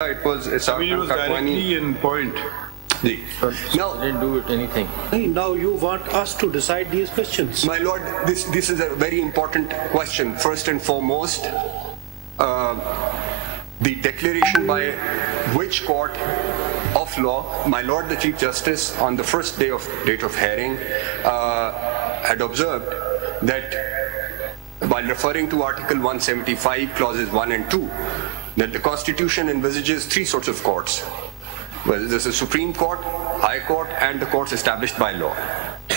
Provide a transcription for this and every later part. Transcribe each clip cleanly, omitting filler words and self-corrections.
It was it was directly in point. No, I didn't do anything. Now you want us to decide these questions. my lord, this is a very important question. First and foremost, the declaration by which court of law, my lord the Chief Justice, on the first date of hearing, had observed that while referring to Article 175, clauses 1 and 2, that the Constitution envisages three sorts of courts. Well, there's a Supreme Court, High Court, and the courts established by law.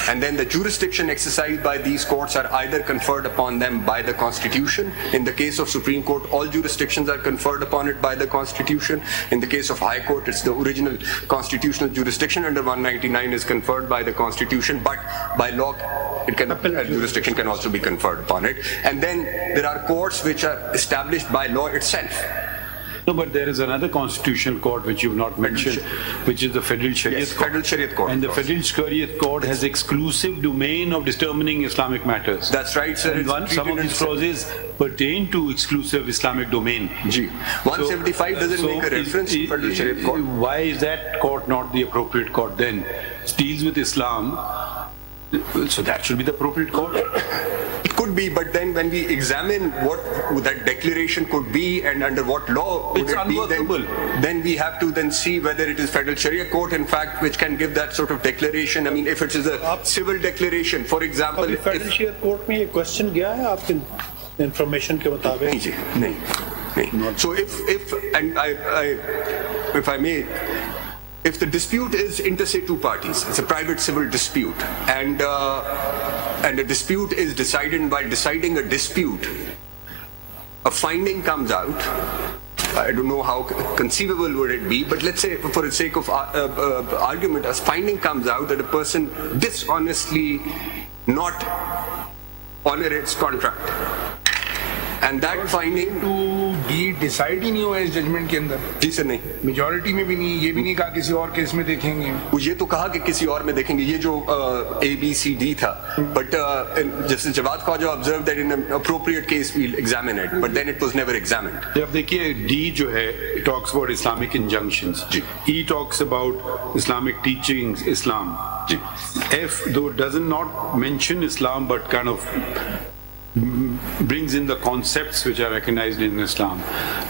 And then the jurisdiction exercised by these courts are either conferred upon them by the Constitution. In the case of Supreme Court, all jurisdictions are conferred upon it by the Constitution. In the case of High Court, it's the original constitutional jurisdiction under 199 is conferred by the Constitution, but by law, jurisdiction can also be conferred upon it. And then there are courts which are established by law itself. No, but there is another constitutional court which you've not mentioned, which is the Federal Shariat Court. Federal Shariat Court. And the Federal Shariat Court has exclusive domain of determining Islamic matters. That's right, sir. And some of these clauses pertain to exclusive Islamic domain. 175 doesn't make a reference to Federal Shariat Court. Why is that court not the appropriate court then? It deals with Islam, so that should be the appropriate court. It could be, but then when we examine what that declaration could be and under what law would it be, then we have to then see whether it is Federal Sharia Court, in fact, which can give that sort of declaration. I mean, if it is a civil declaration, for example. Federal Sharia Court में ये question गया है आपके information के मुताबिक? नहीं जी, नहीं. So if I may. If the dispute is inter se two parties, it's a private civil dispute, and a dispute is decided by deciding a dispute, a finding comes out. I don't know how conceivable would it be, but let's say for the sake of argument, a finding comes out that a person dishonestly not honor its contract. And that finding to be decide ही नहीं हुआ इस judgement के अंदर. जी sir नहीं. Majority में भी नहीं, ये भी नहीं कहा किसी और केस में देखेंगे. ये तो कहा कि किसी और में देखेंगे. ये जो ABCD था, but Justice Jawad Khwaja observed that in an appropriate case we'll examine it, but then it was never examined. अब देखिए D जो है, it talks about Islamic injunctions. E talks about Islamic teachings, Islam. F though does not mention Islam, but kind of brings in the concepts which are recognized in Islam.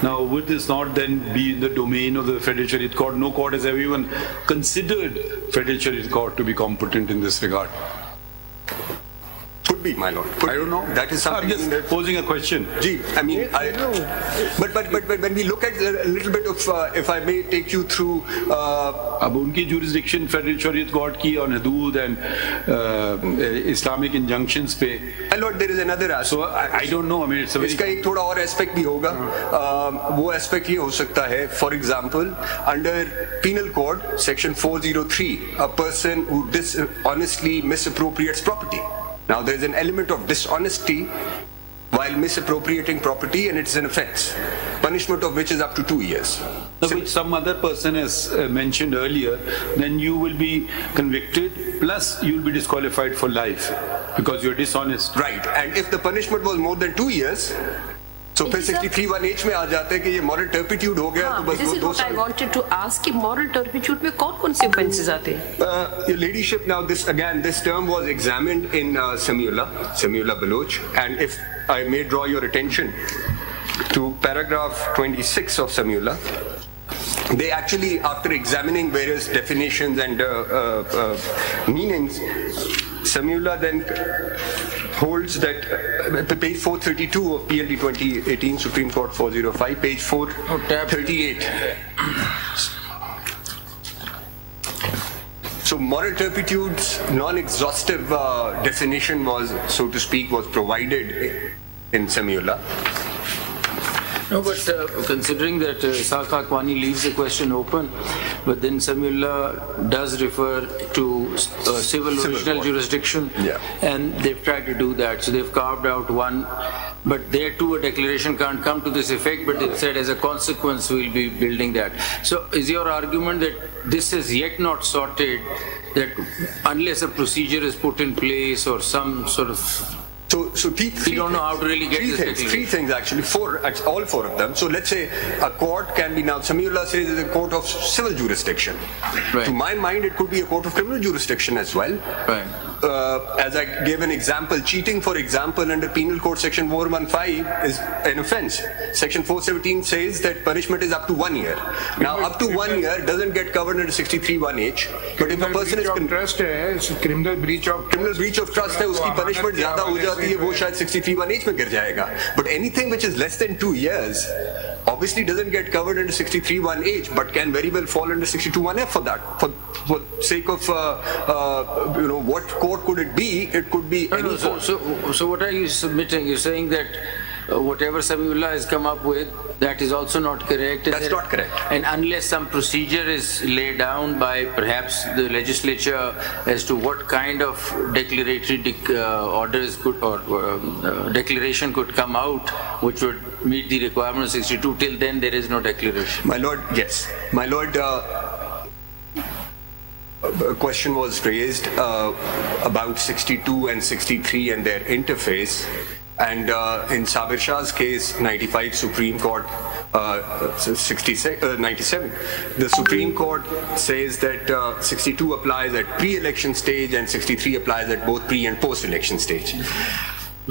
Now, would this not then be in the domain of the Federal Shariat Court? No court has ever even considered Federal Shariat Court to be competent in this regard. Could be, my lord. I don't know. That is something. I'm just posing a question. I mean, but when we look at a little bit of, if I may take you through. अब उनकी jurisdiction Federal Shariat Court की on hudud and Islamic injunctions पे. My lord, there is another aspect. So I don't know. I mean, it's a very. इसका एक थोड़ा और aspect भी होगा. वो aspect ये हो सकता है. For example, under Penal Code, Section 403, a person who dishonestly misappropriates property. Now, there is an element of dishonesty while misappropriating property, and it's an offense, punishment of which is up to 2 years. Which some other person has mentioned earlier, then you will be convicted, plus you will be disqualified for life because you're dishonest. Right, and if the punishment was more than 2 years, so फिर 63(1)(h) में आ जाते हैं कि ये moral turpitude हो गया तो बस This is what I wanted to ask कि moral turpitude में कौन-कौन से offences आते हैं? Your ladyship, now this term was examined in Samiullah Baloch, and if I may draw your attention to paragraph 26 of Samiullah, they actually, after examining various definitions and meanings, Samiullah then holds that page 432 of PLD 2018, Supreme Court 405, page 438. So moral turpitude's non-exhaustive definition was, so to speak, was provided in Samiullah. No, but considering that Ishaq Hakwani leaves the question open, but then Samiullah does refer to civil original jurisdiction, and they've tried to do that. So they've carved out one, but there too a declaration can't come to this effect, but they've said as a consequence we'll be building that. So is your argument that this is yet not sorted, that unless a procedure is put in place or some sort of We don't know how to really get this declaration. Three things actually, all four of them. So let's say a court can be now, Samiullah says it's a court of civil jurisdiction. Right. To my mind, it could be a court of criminal jurisdiction as well. Right. As I gave an example, cheating, for example, under Penal Code Section 415 is an offence. Section 417 says that punishment is up to 1 year. Now, up to 1 year doesn't get covered under 63(1)H. But if a person is criminal breach of trust है, उसकी punishment ज़्यादा हो जाती है, वो शायद 63(1)H में गिर जाएगा. But anything which is less than 2 years obviously doesn't get covered under 63(1)H, but can very well fall under 62(1)F for that. For sake of what court could it be? It could be any court. So what are you submitting? You're saying that whatever Samiullah has come up with, that is also not correct. That's not correct. And unless some procedure is laid down by perhaps the legislature as to what kind of declaratory orders could or declaration could come out, which would meet the requirement of 62, till then there is no declaration. My Lord, yes. My Lord, a question was raised about 62 and 63 and their interface. And in Sabir Shah's case, 95 Supreme Court, 97, the Supreme Court says that 62 applies at pre-election stage and 63 applies at both pre- and post-election stage.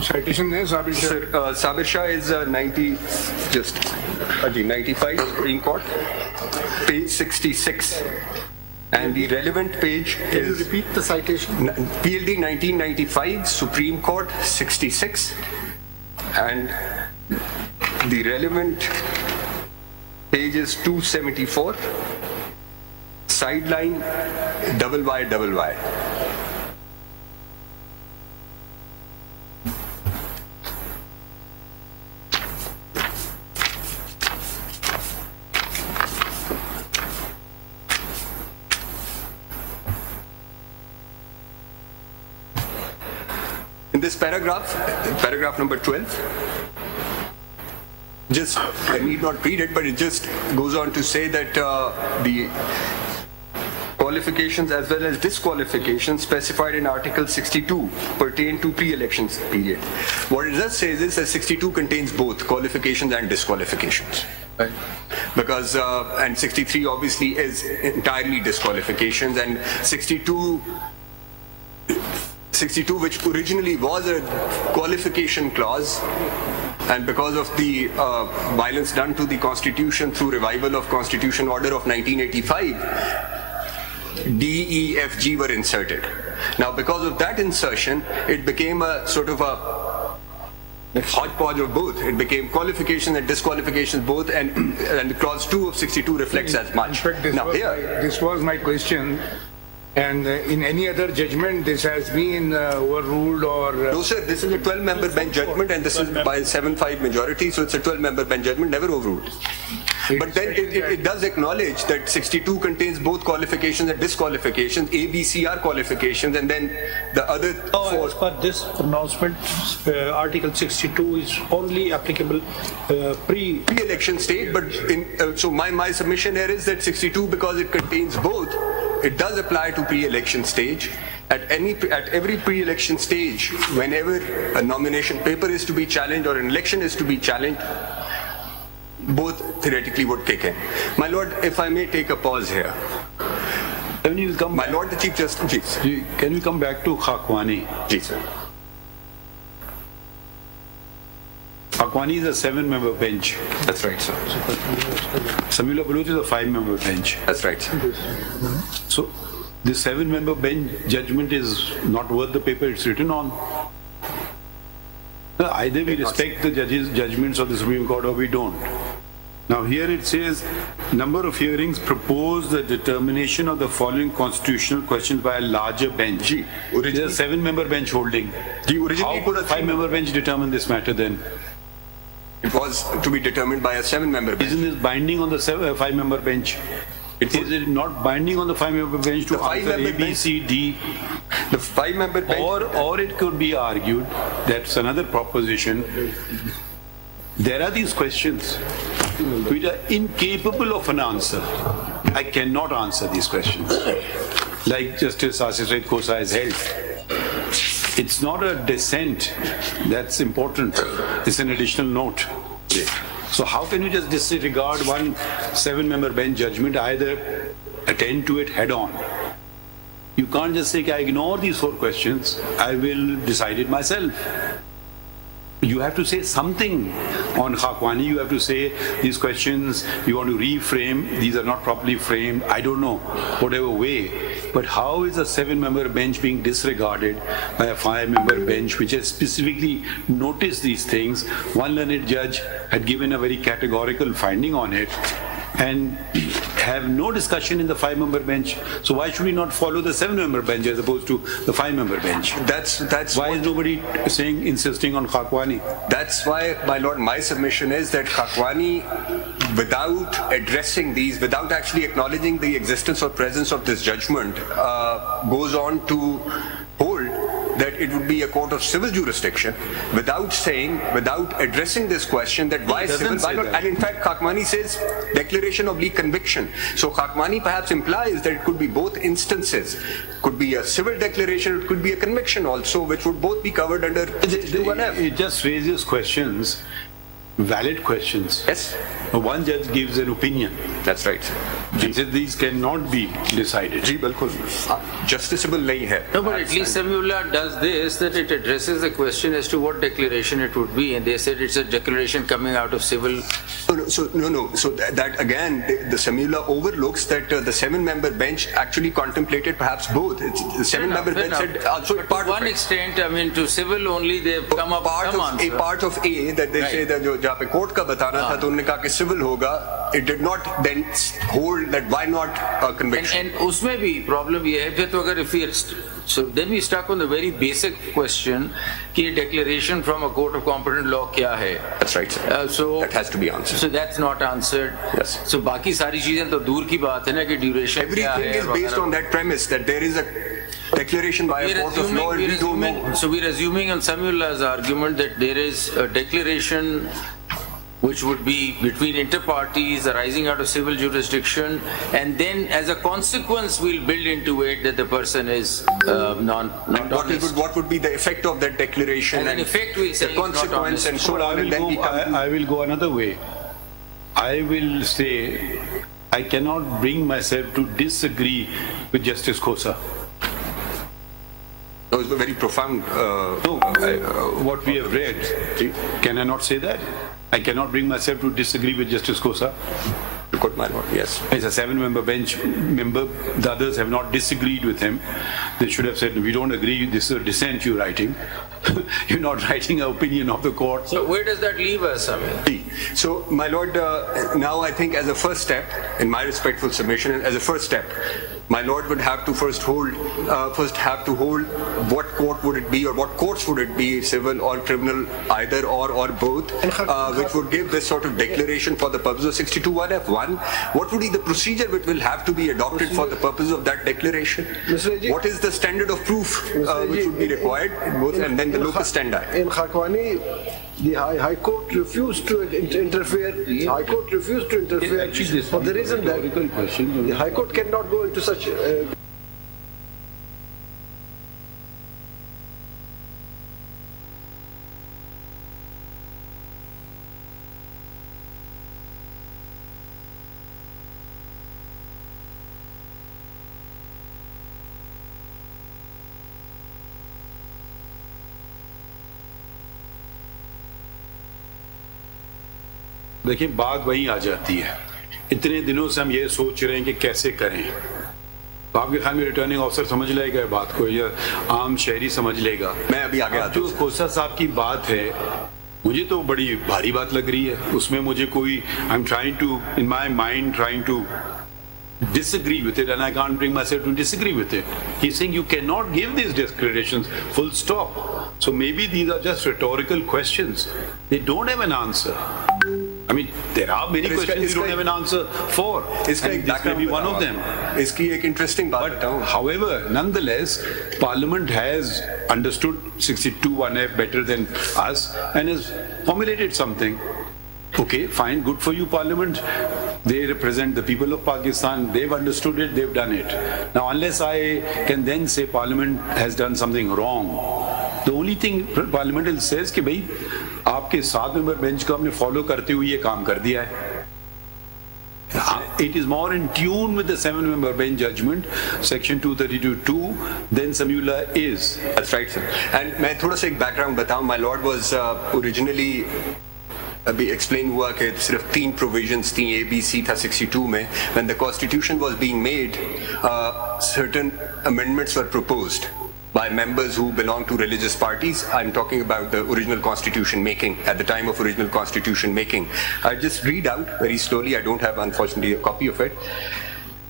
Citation is Sabir Shah. Sir, Sabir Shah is 95 Supreme Court, page 66. And the relevant page is... Can you repeat the citation? PLD 1995, Supreme Court 66. And the relevant page is 274. Sideline YYY. In this paragraph number 12, I need not read it, but it just goes on to say that the qualifications as well as disqualifications specified in Article 62 pertain to pre-elections period. What it does say is that 62 contains both qualifications and disqualifications. Right. Because, and 63 obviously is entirely disqualifications, and 62, which originally was a qualification clause, and because of the violence done to the Constitution through revival of Constitution Order of 1985, D, E, F, G were inserted. Now, because of that insertion, it became a sort of a hodgepodge of both. It became qualifications and disqualifications both, and clause 2 of 62 reflects as much. In fact, this was my question. And in any other judgment, this has been overruled or... No, sir, this is a 12-member bench judgment, and this is by 7-5 majority, so it's a 12-member bench judgment, never overruled. But then it does acknowledge that 62 contains both qualifications and disqualifications. A, B, C are qualifications, and then the other four... As per this pronouncement, Article 62 is only applicable pre-election stage, but so my submission here is that 62, because it contains both, it does apply to pre-election stage. At every pre-election stage, whenever a nomination paper is to be challenged or an election is to be challenged, both theoretically would kick in. My Lord, if I may take a pause here. My Lord the Chief Justice. Can we come back to Khakwani? Ji, sir. Khakwani is a 7-member bench. That's right, sir. Samiullah Baluch is a 5-member bench. That's right, sir. So, this 7-member bench judgment is not worth the paper it's written on. Either we respect the judges' judgments of the Supreme Court or we don't. Now here it says, number of hearings propose the determination of the following constitutional questions by a larger bench. It is a 7-member bench holding. How could a 5-member bench determine this matter then? It was to be determined by a 7-member bench. Isn't this binding on the 5-member bench? Is it not binding on the 5-member bench to answer A, B, C, D? The 5-member bench... Or it could be argued, that's another proposition, there are these questions which are incapable of an answer. I cannot answer these questions. Like Justice Asif Kosa has held. It's not a dissent that's important. It's an additional note. So how can you just disregard one 7-member bench judgment, either attend to it head on? You can't just say, I ignore these 4 questions, I will decide it myself. You have to say something on Khakwani. You have to say these questions, you want to reframe, these are not properly framed, I don't know, whatever way. But how is a 7-member bench being disregarded by a 5-member bench which has specifically noticed these things? One learned judge had given a very categorical finding on it and have no discussion in the 5-member bench. So why should we not follow the 7-member bench as opposed to the 5-member bench? That's why is nobody insisting on Khakwani? That's why, my lord, my submission is that Khakwani, without addressing these, without actually acknowledging the existence or presence of this judgment, goes on to hold that it would be a court of civil jurisdiction, without addressing this question that why civil, why not? And in fact, Khakwani says declaration of conviction. So Khakwani perhaps implies that it could be both instances. Could be a civil declaration, it could be a conviction also, which would both be covered under 2-1F. It just raises questions, valid questions. Yes. One judge gives an opinion. That's right. He said these cannot be decided. जी बिल्कुल justiciable नहीं है. No, but at least Samiullah does this, that it addresses the question as to what declaration it would be, and they said it's a declaration coming out of civil. So that again, the Samiullah overlooks that the 7-member bench actually contemplated perhaps both. The 7-member bench said also but part to one of extent, I mean, to civil only they've come up with some answer. A part of A that they say that जहाँ पे court का बताना था तो उन्होंने कहा कि civil होगा. It did not then hold that why not a conviction. And उसमें भी problem ये है फिर तो अगर if we so then we stuck on the very basic question कि declaration from a court of competent law क्या है? That's right. So that has to be answered. So that's not answered. Yes. So बाकी सारी चीजें तो दूर की बात है ना कि duration क्या है? Everything is based on that premise that there is a declaration by a court of law and we don't know. So we're assuming on Samiullah's argument that there is a declaration which would be between inter-parties arising out of civil jurisdiction, and then as a consequence we'll build into it that the person is non-honest. What would be the effect of that declaration and effect we say the consequence and so on, and then we come I will go another way. I will say I cannot bring myself to disagree with Justice Khosa. That was very profound. What we have read, can I not say that? I cannot bring myself to disagree with Justice Khosa. Good, my lord, yes. As a 7-member bench member, the others have not disagreed with him. They should have said, we don't agree, this is a dissent you're writing. You're not writing an opinion of the court. So where does that leave us, Amir? So, my lord, now I think as a first step, in my respectful submission, as a first step, my lord would have to first hold what court would it be or what courts would it be, civil or criminal, either or both, which would give this sort of declaration for the purpose of 62(1)(f)(1). What would be the procedure which will have to be adopted for the purpose of that declaration? What is the standard of proof which would be required, and then the locus standi? In Khakwani, the High Court refused to interfere. High Court refused to interfere for the reason that the High Court cannot go into such. देखिए बात वहीं आ जाती है. इतने दिनों से हम ये सोच रहे हैं कि कैसे करें. आपके ख्याल में रिटर्निंग ऑफिसर समझ लेगा बात को या आम शहरी समझ लेगा? मैं अभी आगे आता हूं. जो खोसा साहब की बात है मुझे तो बड़ी भारी बात लग रही है. उसमें मुझे कोई I am trying to in my mind trying to disagree with it and I can't bring myself to disagree with it. He's saying you cannot give these declarations full stop. So maybe these are just rhetorical questions. They don't have an answer. I mean, there are many questions you don't have an answer for. This may be one of them. इसकी एक interesting बात बताऊं. However, nonetheless, Parliament has understood 62(1)(f) better than us and has formulated something. Okay, fine, good for you, Parliament. They represent the people of Pakistan. They've understood it, they've done it. Now, unless I can then say Parliament has done something wrong, The only thing Parliament says कि भाई आपके 7 member bench को हमने follow करते हुए ये काम कर दिया है. It is more in tune with the 7-member bench judgment, section 232(2) than Samiullah is. That's right, sir. And मैं थोड़ा सा एक background बताऊं. My lord was originally अभी explain हुआ कि सिर्फ 3 provisions थी, A, B, C था 62 में. When the constitution was being made, certain amendments were proposed by members who belong to religious parties. I'm talking about the original constitution making, at the time of original constitution making. I'll just read out very slowly. I don't have, unfortunately, a copy of it.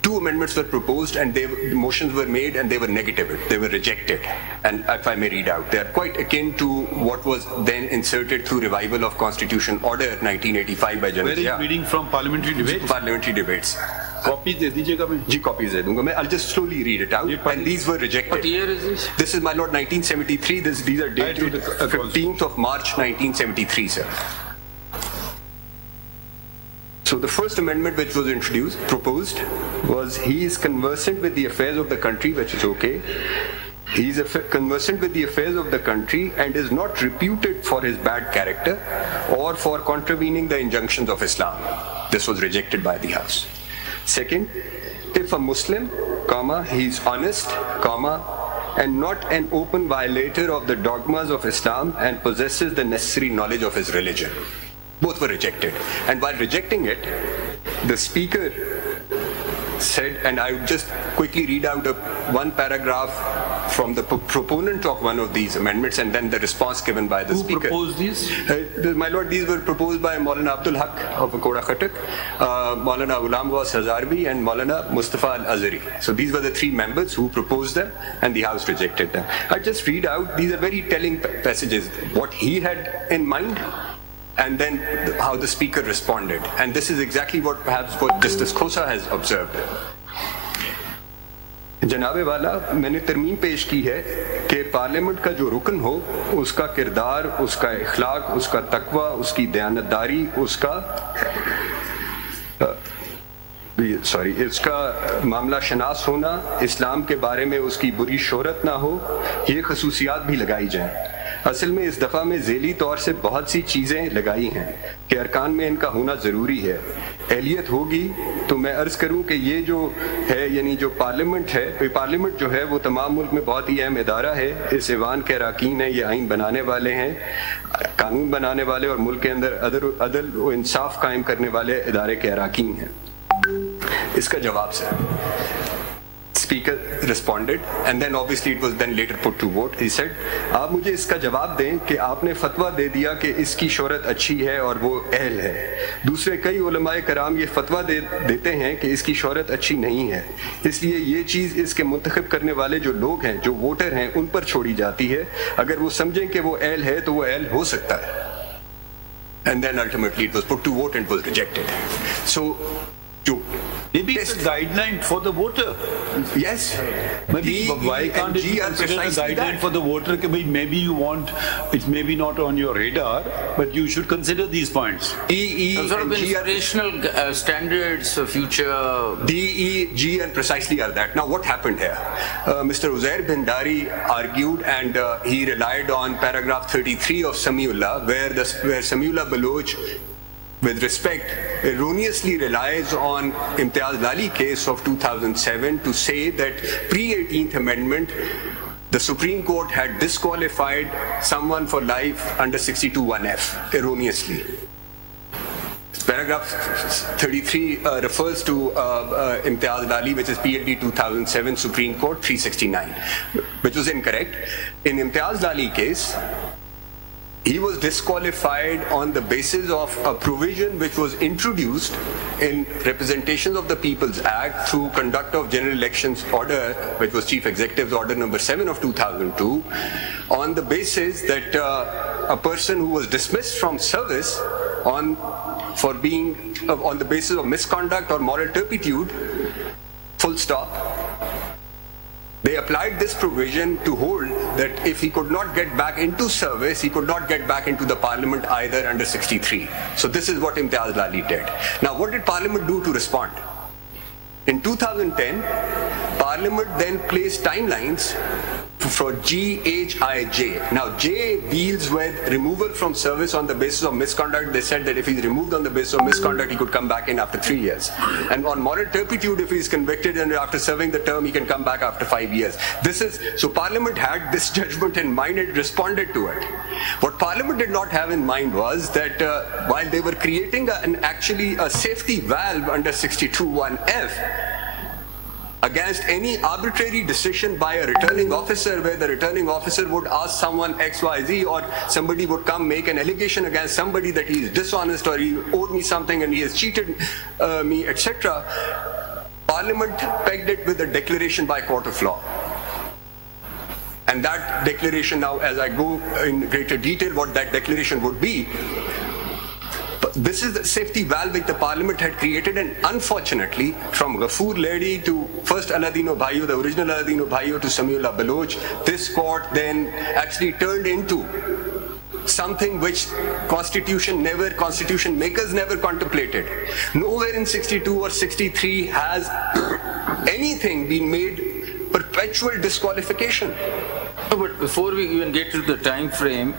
2 amendments were proposed and motions were made and they were negatived. They were rejected. And if I may read out, they are quite akin to what was then inserted through revival of Constitution Order 1985 by Jani. Where are you reading from? Parliamentary debates? Parliamentary debates. Copies दे दीजिएगा मैं. जी copies दे दूंगा मैं. I'll just slowly read it out. And these were rejected. What year is this? This is, my lord, 1973. These are dated 15th of March 1973, sir. So the first amendment which was proposed was, he is conversant with the affairs of the country, which is okay. He is conversant with the affairs of the country and is not reputed for his bad character or for contravening the injunctions of Islam. This was rejected by the House. Second, if a Muslim, he is honest, and not an open violator of the dogmas of Islam and possesses the necessary knowledge of his religion. Both were rejected. And while rejecting it, the Speaker said, and I would just quickly read out one paragraph from the proponent of one of these amendments and then the response given by the Speaker. Who proposed these? My lord, these were proposed by Maulana Abdul Haq of Koda Khatak, Maulana Ghulam Ghaus Hazarvi and Maulana Mustafa Al-Azhari. So these were the 3 members who proposed them and the House rejected them. I just read out, these are very telling passages, what he had in mind and then how the Speaker responded. And this is exactly what Justice Khosa has observed. जनाबे वाला, मैंने तरमीम पेश की है कि parliament का जो रुकन हो, उसका किरदार, उसका इखलाक, उसका तकवा, उसकी दयानतदारी, इसका मामला शनास होना, इस्लाम के बारे में उसकी बुरी शोहरत ना हो, ये खसूसियात भी लगाई जाएं. असल में इस दफ़ा में ज़ेली तौर से बहुत सी चीज़ें लगाई हैं कि अरकान में इनका होना ज़रूरी है. एहलियत होगी तो मैं अर्ज़ करूं कि ये जो है, यानी जो पार्लियामेंट है, पार्लियामेंट जो है वो तमाम मुल्क में बहुत ही अहम इदारा है. इस ऐवान के अरकान हैं, ये आइन बनाने वाले हैं, कानून बनाने वाले और मुल्क के अंदर अदल व इंसाफ कायम करने वाले इदारे के अरकान हैं. इसका जवाब से Speaker responded, and then obviously it was then later put to vote. He said, आप मुझे इसका जवाब दें कि आपने फतवा दे दिया कि इसकी शोहरत अच्छी है और वो अहल है. दूसरे कई उलमाए कराम ये फतवा देते हैं कि इसकी शोहरत अच्छी नहीं है. इसलिए ये चीज़ इसके मुंतखब करने वाले जो लोग हैं, जो वोटर हैं, उन पर छोड़ी जाती है. अगर वो समझें कि वो अहल है तो वो अहल हो सकता है. And then ultimately it was put to vote and it was rejected. So, maybe it's a guideline for the voter. Yes. Maybe why can't it be considered a guideline for the voter? Maybe you want, it's maybe not on your radar, but you should consider these points. Some sort of inspirational standards for future. D, E, G and precisely are that. Now what happened here? Mr. Uzair Bindari argued and he relied on paragraph 33 of Samiullah where Samiullah Baloch, with respect, erroneously relies on Imtiaz Lali case of 2007 to say that pre-18th Amendment, the Supreme Court had disqualified someone for life under 62(1)(f), erroneously. Paragraph 33 refers to Imtiaz Lali, which is PLD 2007, Supreme Court 369, which was incorrect. In Imtiaz Lali case, he was disqualified on the basis of a provision which was introduced in Representations of the People's Act through Conduct of General Elections Order, which was Chief Executive's Order number 7 of 2002, on the basis that a person who was dismissed from service on the basis of misconduct or moral turpitude, full stop. They applied this provision to hold that if he could not get back into service, he could not get back into the parliament either under 63. So this is what Imtiaz Lali did. Now what did parliament do to respond? In 2010, parliament then placed timelines for GHIJ. Now, J deals with removal from service on the basis of misconduct. They said that if he's removed on the basis of misconduct, he could come back in after 3 years. And on moral turpitude, if he's convicted and after serving the term, he can come back after 5 years. So Parliament had this judgment in mind and responded to it. What Parliament did not have in mind was that while they were creating actually a safety valve under 62(1)(f, against any arbitrary decision by a returning officer, where the returning officer would ask someone XYZ, or somebody would come make an allegation against somebody that he is dishonest or he owed me something and he has cheated me, etc. Parliament pegged it with a declaration by court of law. And that declaration now, as I go in greater detail what that declaration would be, this is the safety valve which the Parliament had created, and unfortunately, from Ghafoor Lady to first Aladino Bhaio, the original Aladino Bhaio, to Samiullah Baloch, this court then actually turned into something which constitution makers never contemplated. Nowhere in 62 or 63 has anything been made perpetual disqualification. But before we even get to the time frame,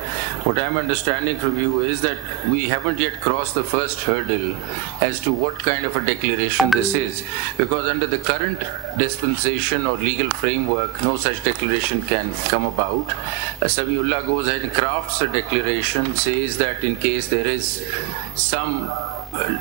what I'm understanding from you is that we haven't yet crossed the first hurdle as to what kind of a declaration this is. Because under the current dispensation or legal framework, no such declaration can come about. Samiullah goes ahead and crafts a declaration, says that in case there is some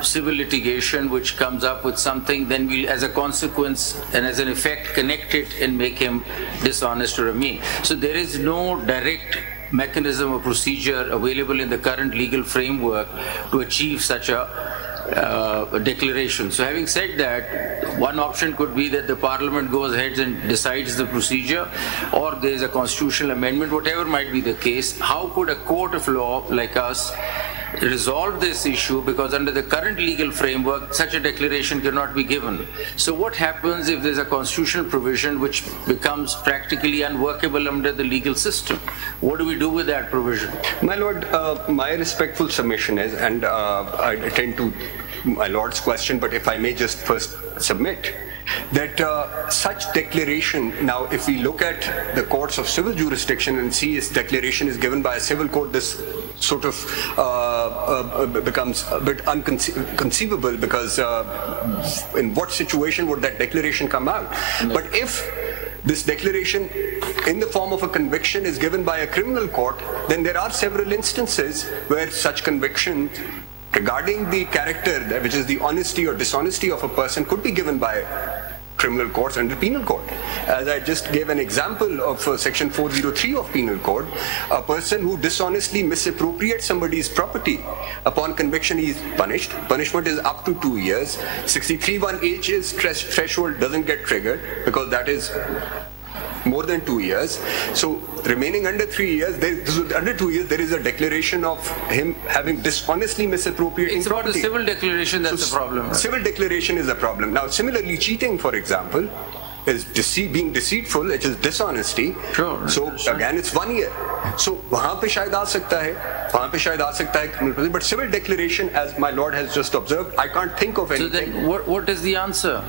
civil litigation which comes up with something, then we'll, as a consequence and as an effect, connect it and make him dishonest or a mean. So there is no direct mechanism or procedure available in the current legal framework to achieve such a declaration. So having said that, one option could be that the Parliament goes ahead and decides the procedure, or there is a constitutional amendment, whatever might be the case. How could a court of law like us resolve this issue? Because under the current legal framework, such a declaration cannot be given. So what happens if there's a constitutional provision which becomes practically unworkable under the legal system? What do we do with that provision? My Lord, my respectful submission is, and I attend to my Lord's question, but if I may just first submit, that such declaration, now if we look at the courts of civil jurisdiction and see its declaration is given by a civil court, this sort of becomes a bit inconceivable, because in what situation would that declaration come out? But if this declaration in the form of a conviction is given by a criminal court, then there are several instances where such conviction regarding the character, which is the honesty or dishonesty of a person, could be given by criminal courts under penal code. As I just gave an example of section 403 of penal code, a person who dishonestly misappropriates somebody's property, upon conviction he is punished. Punishment is up to 2 years. 63(1)(h) is threshold doesn't get triggered because that is more than 2 years. So remaining under 3 years, under 2 years, there is a declaration of him having dishonestly misappropriated It's property. not a civil declaration that's the problem. Right? Civil declaration is a problem. Now, similarly, cheating, for example, is being deceitful, which is dishonesty. Sure. So again, it's 1 year. So वहाँ पे शायद आ सकता है criminal procedure. But civil declaration, as my Lord has just observed, I can't think of anything. So then, what is the answer?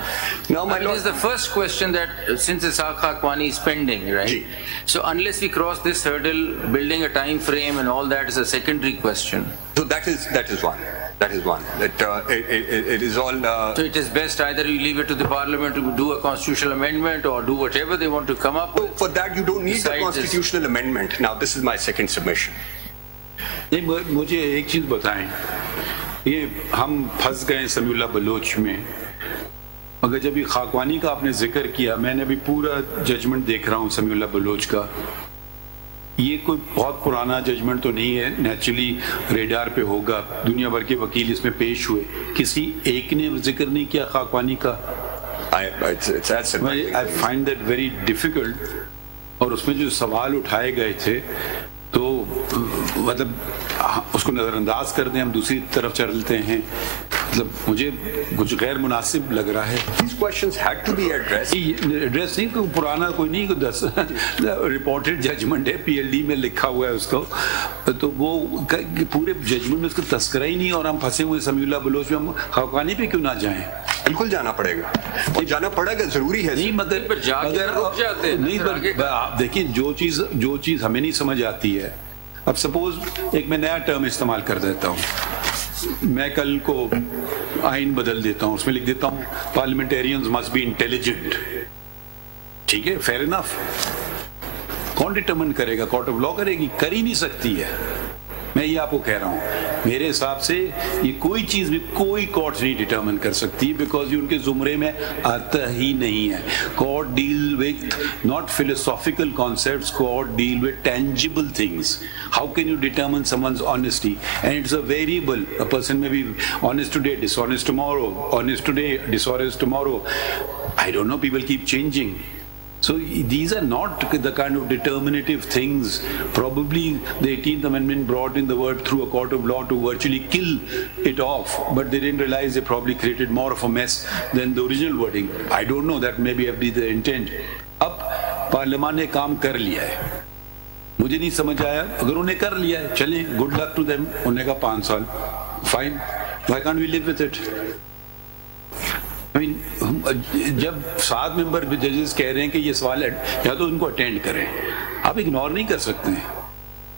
Now, my It Lord, is the first question that since Ishaq Haqqani is pending, right? Ji. So unless we cross this hurdle, building a time frame and all that is a secondary question. so that is one. That is one. It is all. So it is best either you leave it to the Parliament to do a constitutional amendment or do whatever they want to come up with. For that, you don't need a Besides constitutional amendment. Now, this is my second submission. नहीं, मुझे एक चीज बताएं, ये हम फंस गए Samiullah Bloch में, मगर जब ये खाकवानी का आपने जिक्र किया, मैंने अभी पूरा जजमेंट देख रहा हूँ समीउल्लाह बलोच का, ये कोई बहुत पुराना जजमेंट तो नहीं है, नेचुरली रेडार पे होगा, दुनिया भर के वकील इसमें पेश हुए, किसी एक ने जिक्र नहीं किया खाकवानी का। I find that very difficult, और उसमें जो सवाल उठाए गए थे तो मतलब उसको नजरअंदाज कर दें, हम दूसरी तरफ चलते हैं, मतलब मुझे कुछ गैर मुनासिब लग रहा है। These questions had to be addressed. Address नहीं, कोई पुराना कोई नहीं, कोई 10 रिपोर्टेड जजमेंट है, PLD में लिखा हुआ है उसको, तो वो पूरे जजमेंट में उसका तस्करा ही नहीं, और हम फंसे हुए समीउल्लाह बलोच में, हम हक़ानी पे क्यों ना जाएं? बिल्कुल जाना पड़ेगा और जाना पड़ेगा, जरूरी है। नहीं मगर नहीं, पर देखिए जो चीज हमें नहीं समझ आती है, अब सपोज एक मैं नया टर्म इस्तेमाल कर देता हूँ, मैं कल को आइन बदल देता हूँ, उसमें लिख देता हूँ पार्लियामेंटेरियंस मस्ट बी इंटेलिजेंट, ठीक है, फेयर इनफ। कौन डिटरमिन करेगा? कोर्ट ऑफ लॉ करेगी? कर ही नहीं सकती है। मैं ये आपको कह रहा हूँ, मेरे हिसाब से ये कोई चीज भी कोई कोर्ट नहीं डिटरमिन कर सकती, बिकॉज ये उनके जुमरे में आता ही नहीं है। Court deal with not philosophical concepts, court deal with tangible things. How can you determine someone's honesty? And it's a variable, a person may be honest today, dishonest tomorrow, honest today, dishonest tomorrow, I don't know, people keep changing. So these are not the kind of determinative things. Probably the 18th Amendment brought in the word through a court of law to virtually kill it off, but they didn't realize they probably created more of a mess than the original wording. I don't know, that may be the intent. अब parliament ने काम कर लिया है, मुझे नहीं समझ आया, अगर उन्हें कर लिया है चले, गुड लक टू देम, उन्हें का 5 साल, fine, why can't we live with it? I mean, जब 7 मेंबर जजेस कह रहे हैं कि ये सवाल है, या तो उनको अटेंड करें, आप इग्नोर नहीं कर सकते हैं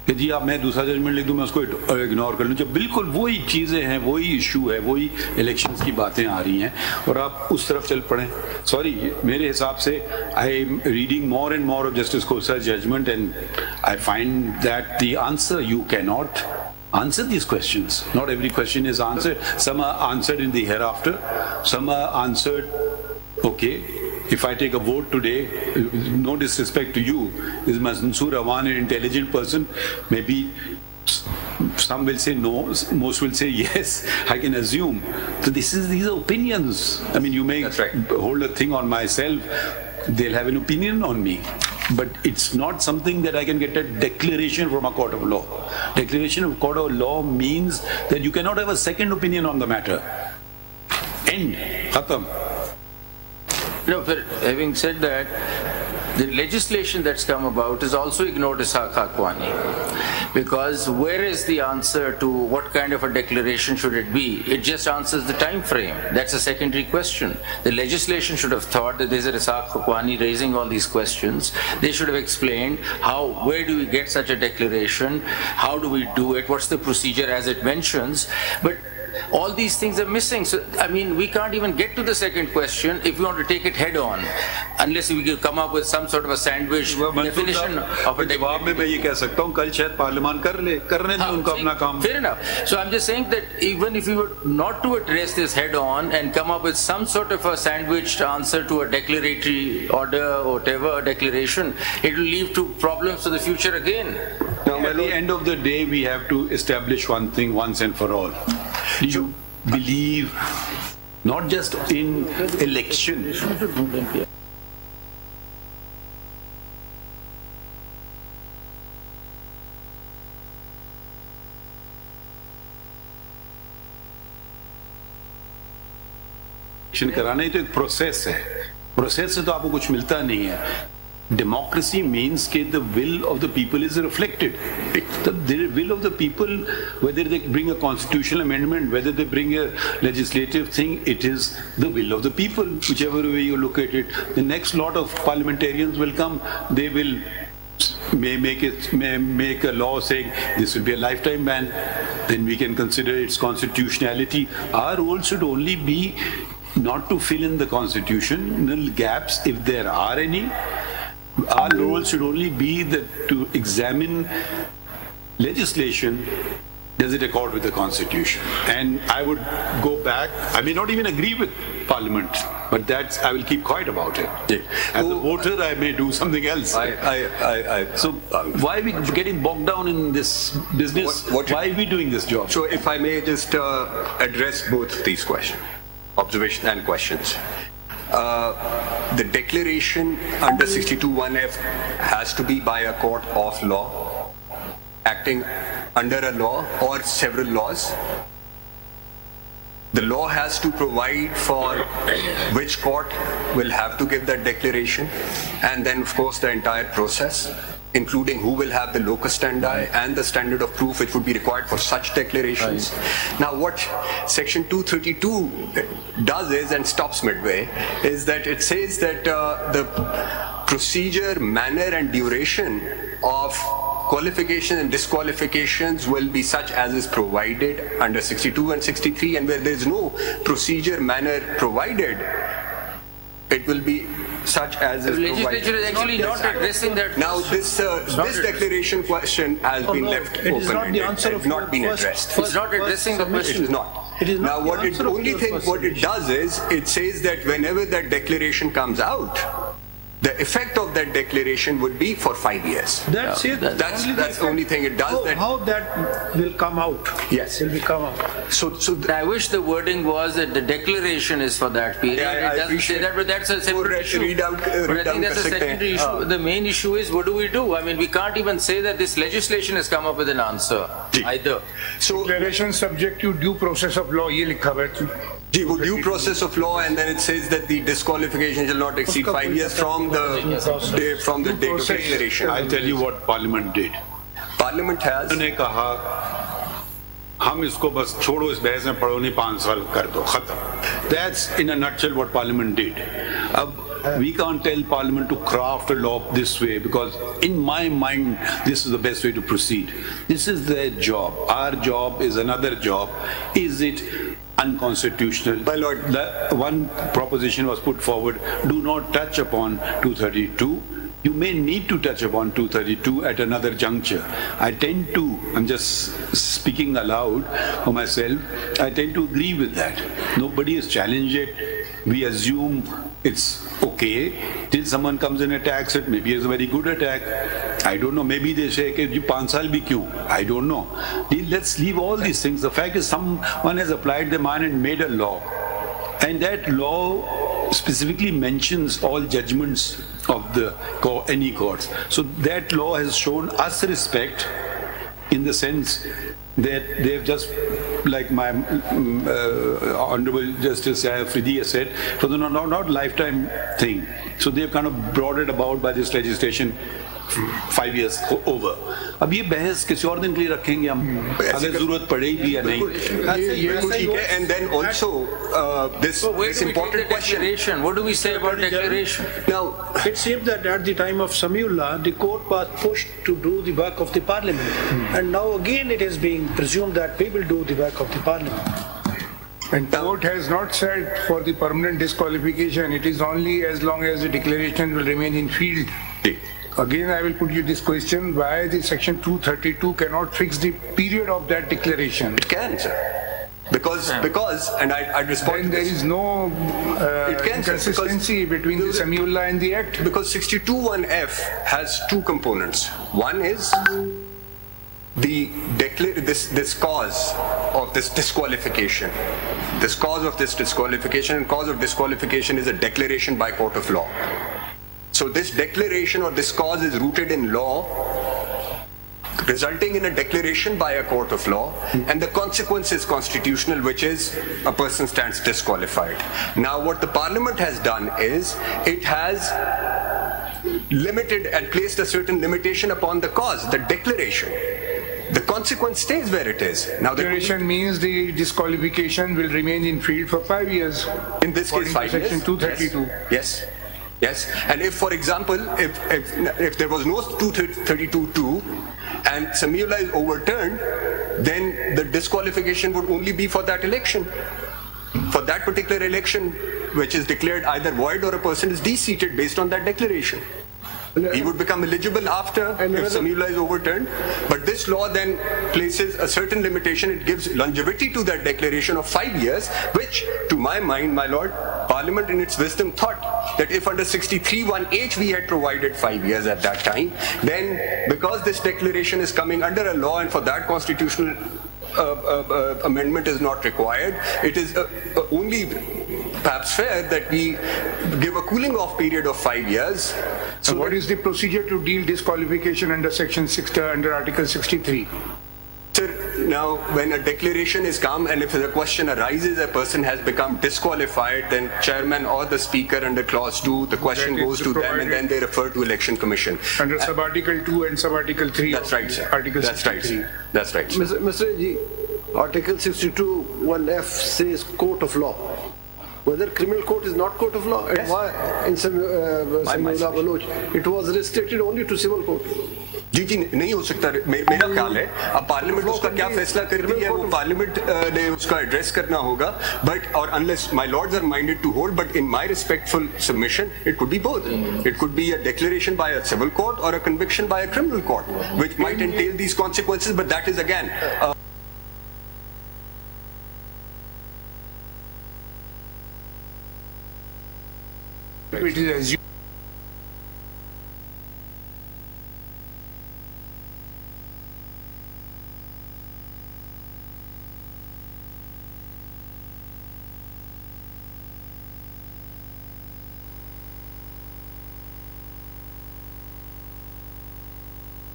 कि जी आप मैं दूसरा जजमेंट लिख दूं, मैं उसको इग्नोर कर लूं, जब बिल्कुल वही चीजें हैं, वही इशू है, वही इलेक्शंस की बातें आ रही हैं और आप उस तरफ चल पड़े। सॉरी, मेरे हिसाब से I am reading more and more of Justice Khosa's judgement and I find that the answer, you can not answer these questions. Not every question is answered. Some are answered in the hereafter. Some are answered, okay, if I take a vote today, no disrespect to you, is Mansoor Awan an intelligent person? Maybe some will say no, most will say yes, I can assume. So these are opinions. I mean, you may hold a thing on myself, they'll have an opinion on me. But it's not something that I can get a declaration from a court of law. Declaration of court of law means that you cannot have a second opinion on the matter. End. Khatam. No, but having said that, the legislation that's come about is also ignored as Hakwani. Because where is the answer to what kind of a declaration should it be? It just answers the time frame. That's a secondary question. The legislation should have thought that there's a Rasak Hakwani raising all these questions. They should have explained where do we get such a declaration? How do we do it? What's the procedure as it mentions? But all these things are missing. So, I mean, we can't even get to the second question if we want to take it head on, unless we can come up with some sort of a sandwich definition of a जवाब में मैं ये कह सकता हूँ, कल शायद parliament करने दें उनको अपना काम. Fair enough. So I'm just saying that even if we were not to address this head on and come up with some sort of a sandwiched answer to a declaratory order or whatever, a declaration, it will lead to problems for the future again. Now, at the end of the day, we have to establish one thing once and for all. Do you believe not just in election? कराना ही तो एक process है, process से तो आपको कुछ मिलता नहीं है. Democracy means that the will of the people is reflected. The will of the people, whether they bring a constitutional amendment, whether they bring a legislative thing, it is the will of the people, whichever way you look at it. The next lot of parliamentarians will come, they will make a law saying this will be a lifetime ban, then we can consider its constitutionality. Our role should only be not to fill in the constitutional gaps if there are any. Our role should only be to examine legislation, does it accord with the Constitution? And I would go back, I may not even agree with Parliament, but I will keep quiet about it. Yeah. As a voter, I may do something else. So why are we getting bogged down in this business? Why are we doing this job? So if I may just address both these questions, observation and questions. The declaration under 62(1)(f) has to be by a court of law, acting under a law or several laws. The law has to provide for which court will have to give that declaration, and then of course the entire process. including who will have the locus standi and the standard of proof which would be required for such declarations. Now what section 232 does is, and stops midway, is that it says that the procedure, manner and duration of qualification and disqualifications will be such as is provided under 62 and 63, and where there is no procedure, manner provided, it will be such as is provided. The legislature is actually not addressing that. Now this declaration question has been left open. It is not the answer of not been addressed. It's not addressing the question. It is not. Now what it does is, it says that whenever that declaration comes out, the effect of that declaration would be for 5 years. That's it. That's the only thing it does. How that will come out? Yes. Will come out. I wish the wording was that the declaration is for that period. Yeah, it doesn't say that, but that's a separate issue. But I think that's a secondary issue. The main issue is, what do we do? I mean, we can't even say that this legislation has come up with an answer either. So declaration subject to due process of law, ये लिखा हुआ है. due process of law, and then it says that the disqualification shall not exceed 5 years from the date of declaration. I'll tell you what Parliament did. Parliament has. उन्होंने कहा हम इसको बस छोड़ो, इस बहस में पढ़ो नहीं, 5 साल कर दो, खत्म. That's in a nutshell what Parliament did. We can't tell Parliament to craft a law this way, because in my mind this is the best way to proceed. This is their job. Our job is another job. Is it unconstitutional? My lord, the one proposition was put forward: do not touch upon 232. You may need to touch upon 232 at another juncture. I tend to, I'm just speaking aloud for myself, I tend to agree with that. Nobody has challenged it. We assume it's okay till someone comes and attacks it. Maybe it's a very good attack. I don't know. Maybe they say, "Ki 5 saal bhi kyun?" I don't know. Let's leave all these things. The fact is, someone has applied their mind and made a law, and that law specifically mentions all judgments of any courts. So that law has shown us respect in the sense that they have just, like my Honorable Justice Afridi has said, for the not lifetime thing. So they've kind of brought it about by this legislation 5 years over. अब ये बहस किसी और दिन के लिए रखेंगे हम, अगर जरूरत पड़ेगी या नहीं. And then also this important question. What do we say about declaration? Now, it seems that at the time of Samiullah, the court was pushed to do the work of the parliament. And now again it is being presumed that we will do the work of the parliament. And the court has not said for the permanent disqualification, it is only as long as the declaration will remain in field. Again, I will put you this question: why the section 232 cannot fix the period of that declaration? It can, sir. Because, and I respond then to there this. is no inconsistency between the Samiullah and the Act. Because 62(1)(f) has two components. One is this cause of this disqualification. This cause of this disqualification, and cause of disqualification is a declaration by court of law. So this declaration or this cause is rooted in law, resulting in a declaration by a court of law, and the consequence is constitutional, which is a person stands disqualified. Now what the Parliament has done is, it has limited and placed a certain limitation upon the cause, the declaration. The consequence stays where it is. Now the declaration means the disqualification will remain in field for 5 years. In this case, 5 years. Section 232. Yes. Yes, and if, for example, if there was no 232(2) and Samiullah is overturned, then the disqualification would only be for that election. For that particular election, which is declared either void or a person is de-seated based on that declaration. He would become eligible after if Samiullah is overturned. But this law then places a certain limitation. It gives longevity to that declaration of 5 years, which, to my mind, my lord, Parliament in its wisdom thought that if under 63(1)(h) we had provided 5 years at that time, then because this declaration is coming under a law and for that constitutional amendment is not required, it is only perhaps fair that we give a cooling off period of 5 years. So what is the procedure to deal disqualification under section 6, under Article 63? Sir, now when a declaration is come and if the question arises, a person has become disqualified, then chairman or the speaker under clause 2, the question goes to them and then they refer to election commission. Under sub-article 2 and sub-article 3. That's right, sir. Article That's 63. right. That's right. Sir. Mr. Ji, Article 62, 1F says court of law. Whether criminal court is not court of law, and why in Samiullah Baloch it was restricted only to civil court. जी जी नहीं हो सकता मेरा ख्याल है अब parliament उसका क्या फैसला करती है वो पार्लियामेंट ने उसका एड्रेस करना होगा बट और unless my lords are minded to hold but in my respectful submission it could be both it could be a declaration by a civil court or a conviction by a criminal court which might entail these consequences but that is again It is assumed.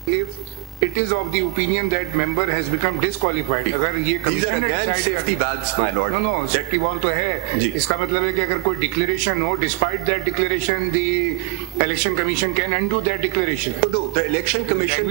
If it is of the opinion that member has become disqualified, अगर ये these are again safety valves, my lord. No, safety valve तो है. इसका मतलब है कि अगर कोई declaration हो, despite that declaration, the election commission can undo that declaration. No, the election commission,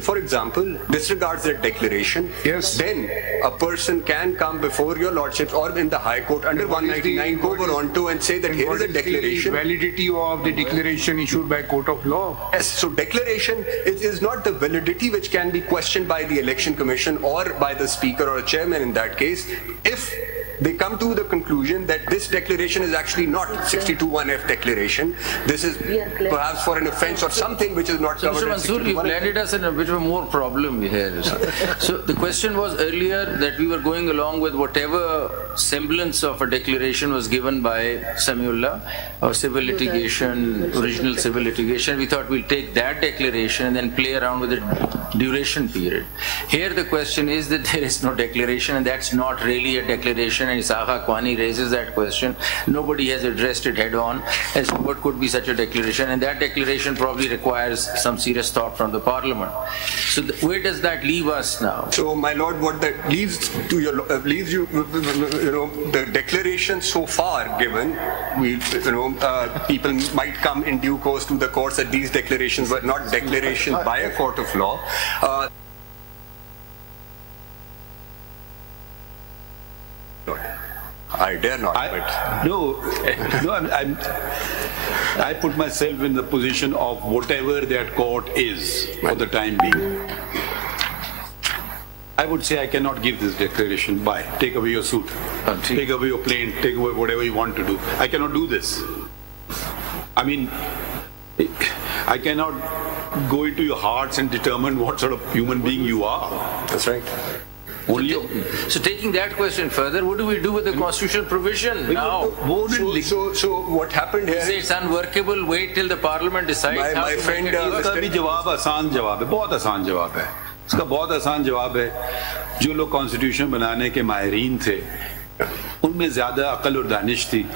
for example, disregards that declaration. Yes. Then a person can come before your lordships or in the High Court under 199 go Toronto and say that here is a declaration. The validity of the declaration issued by court of law. Yes. So declaration is not the validity which can be questioned by the election commission or by the speaker or a chairman in that case. If they come to the conclusion that this declaration is actually not 62(1)F declaration, this is perhaps for an offence or something which is not covered. Mr. Mansoor, you've landed us in a bit of a more problem here. So the question was earlier that we were going along with whatever semblance of a declaration was given by Samiullah or civil litigation, original civil litigation. We thought we'll take that declaration and then play around with the duration period. Here the question is that there is no declaration and that's not really a declaration. And Isaha Kwani raises that question. Nobody has addressed it head on as to what could be such a declaration, and that declaration probably requires some serious thought from the Parliament. So where does that leave us now? So, my lord, what that leaves to your leaves you, the declaration so far given, people might come in due course to the courts that these declarations were not declarations by a court of law. I dare not. I put myself in the position of whatever that court is for the time being. I would say I cannot give this declaration. Bye. Take away your suit. Take away your plane. Take away whatever you want to do. I cannot do this. I mean, I cannot go into your hearts and determine what sort of human being you are. That's right. So taking that question further, what do we do with the constitutional provision now? So what happened here? Say it's unworkable. Wait till the Parliament decides. My friend, इसका भी जवाब आसान जवाब है, बहुत आसान जवाब है. इसका बहुत आसान जवाब है. जो लोग कॉन्स्टिट्यूशन बनाने के माहिरीन थे, उनमें ज्यादा अकल और दानिश थी.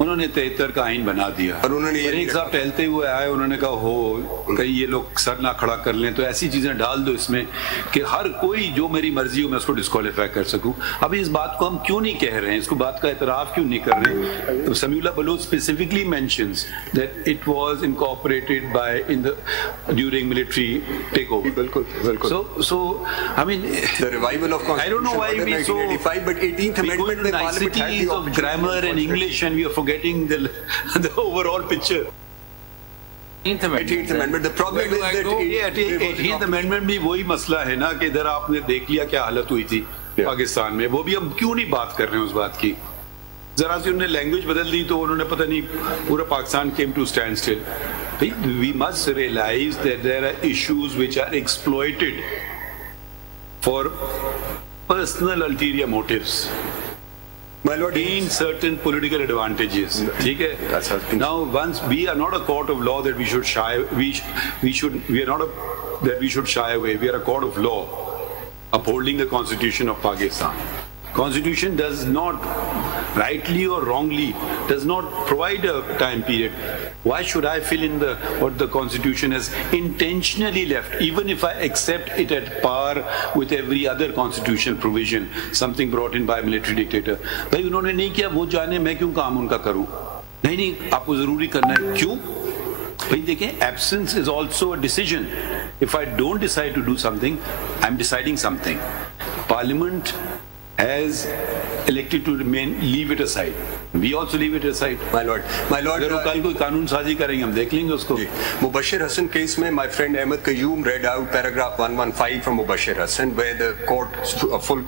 उन्होंने 73 का आइन बना दिया और उन्होंने एक साहब टहलते हुए आए, उन्होंने कहा हो कहीं ये लोग सर ना खड़ा कर लें तो ऐसी चीजें डाल दो इसमें कि हर कोई जो मेरी मर्जी हो मैं उसको डिस्क्वालीफाई कर सकूं. अभी इस बात को हम क्यों नहीं कह रहे हैं, इसको बात का एतराफ क्यों नहीं कर रहे हैं? तो Samiullah Baloch specifically mentions that it was incorporated by in the during military takeover. बिल्कुल. So I mean the revival of I don't know why we so 1985 but 18th amendment the niceties of grammar and English and we are forgetting the overall picture. 18th amendment. The problem is that 18th amendment भी वही मसला है ना कि इधर आपने देख लिया क्या हालत हुई थी पाकिस्तान में. वो भी हम क्यों नहीं बात कर रहे हैं उस बात की? जरा सी उन्होंने लैंग्वेज बदल दी तो उन्होंने पता नहीं पूरा Pakistan came to stand still. We must realize that there are issues which are exploited for personal ulterior motives. My lord, gain certain political advantages. Okay? Now, once we are not a court of law that we should shy, we are not that we should shy away. We are a court of law, upholding the Constitution of Pakistan. Constitution does not rightly or wrongly, does not provide a time period. Why should I fill in what the Constitution has intentionally left, even if I accept it at par with every other constitutional provision, something brought in by a military dictator? भाई उन्होंने नहीं किया, वो जाने, मैं क्यों काम उनका करूं? नहीं, आपको जरूरी करना है, क्यों? भाई देखें, absence is also a decision. If I don't decide to do something, I'm deciding something. Parliament has elected to remain, leave it aside. We also leave it aside. My lord, अगर वो कल कोई कानून साजी करेंगे, हम देख लेंगे उसको. Mubashir Hassan case में, my friend Ahmed Qayyum read out paragraph 115 from Mubashir Hassan, where the full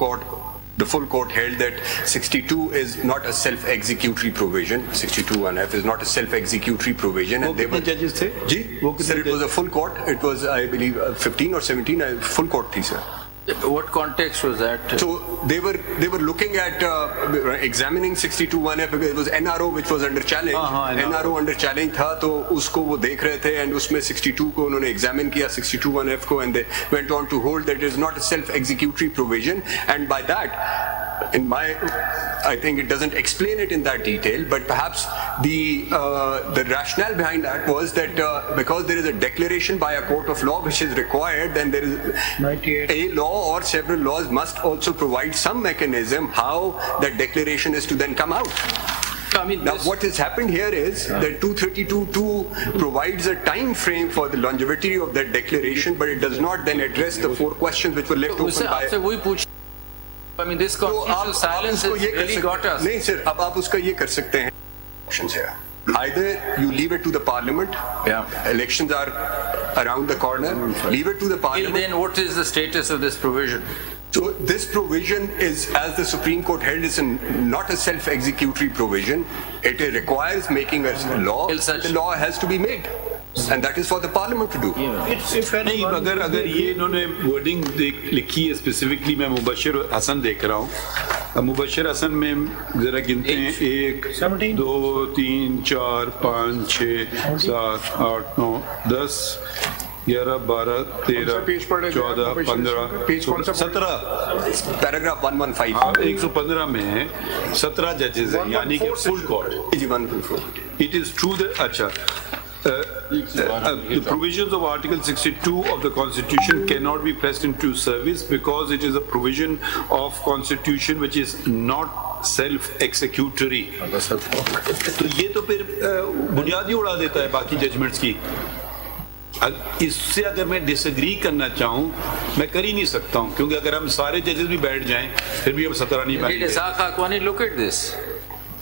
court held that 62 is not a self-executory provision. 62(1)(f) is not a self-executory provision. And they were judges थे? Sir, it was a full court. It was, I believe, 15 or 17. Full court thi, sir. What context was that? So they were looking at examining 62(1)(f) because it was NRO which was under challenge. NRO under challenge था, तो उसको वो देख रहे थे, and उसमें 62 को उन्होंने examine किया, 62(1)(f) को, and they went on to hold that it is not a self-executory provision, and by that, I think it doesn't explain it in that detail, but perhaps the rationale behind that was that because there is a declaration by a court of law which is required, then there is a law or several laws must also provide some mechanism how that declaration is to then come out. Now, what has happened here is that 232(2) provides a time frame for the longevity of that declaration, but it does not then address the 4 questions which were left open by. I mean, this constitutional silence has really got us. नहीं sir, अब आप उसका ये कर सकते हैं. Options here. Either you leave it to the parliament. Elections are around the corner. Leave it to the parliament. Then what is the status of this provision? So this provision is, as the Supreme Court held, is not a self-executory provision. It requires making a law. The law has to be made. And that is for the parliament to do. नहीं, अगर ये इन्होंने wording लिखी है specifically, मैं मुबशिर हसन देख रहा हूँ. मुबशिर हसन में जरा गिनते हैं 1, 2, 3, 4, 5, 6, 7, 8, 9, 10, 11, 12, 13, 14, 15, 17. Paragraph 115. 115 में 17 जजेस हैं, यानी कि full court. It is true that the provisions of Article 62 of the Constitution cannot be pressed into service because it is a provision of Constitution which is not self-executory. तो ये तो फिर बुनियादी उड़ा देता है बाकी जजमेंट्स की. इससे अगर मैं डिसएग्री करना चाहूँ, मैं कर ही नहीं सकता हूँ, क्योंकि अगर हम सारे जजेस भी बैठ जाएं, फिर भी हम 17 नहीं बैठेंगे. Did Asaf Hakwani look at this?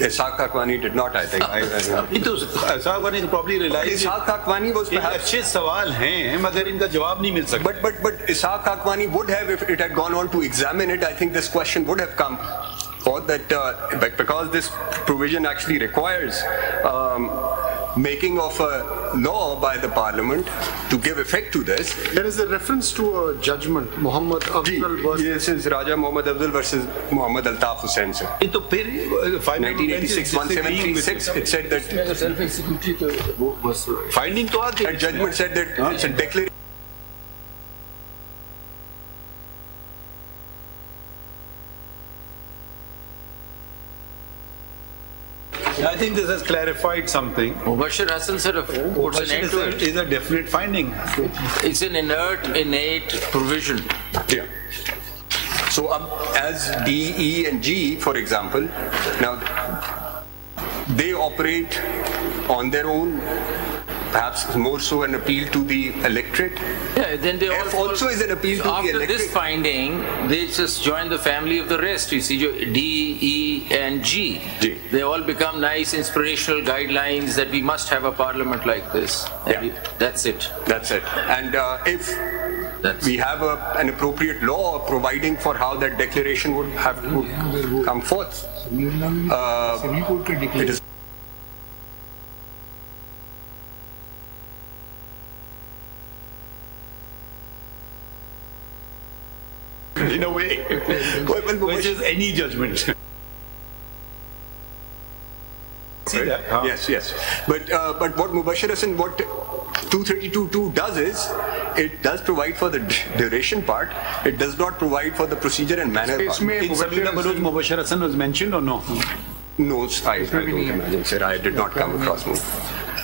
Ishaq Hakwani did not, I think. Ishaq Hakwani probably realized Ishaq Hakwani was perhaps अच्छे सवाल हैं, मगर इनका जवाब नहीं मिल सकता. But Ishaq Hakwani would have, if it had gone on to examine it, I think this question would have come. Or that because this provision actually requires making of a law by the parliament to give effect to this. There is a reference to a judgment, Muhammad Afzal versus... This is Raja Muhammad Afzal versus Muhammad Altaf Hussain, sir. 1986, 1736, it said that... Finding to ask. That judgment said that it's a declaration. I think this has clarified something. Mubashir Hassan said is a definite finding. It's an innate provision. Yeah. So as D, E and G, for example, now they operate on their own, perhaps more so an appeal to the electorate. Yeah, then they F also is an appeal to the electorate. After this finding, they just join the family of the rest. You see, D, E, and G. They all become nice inspirational guidelines that we must have a parliament like this. Yeah. That's it. That's it. And if we have an appropriate law providing for how that declaration would have to come forth, it is. In a way, which is any judgment. See that? Yes. But what Mubashir Hassan, what 232(2) does is, it does provide for the duration part. It does not provide for the procedure and manner part. In Samira Baluch, Mubashir Hassan was mentioned or no? No, I don't imagine, sir. I did not come across more.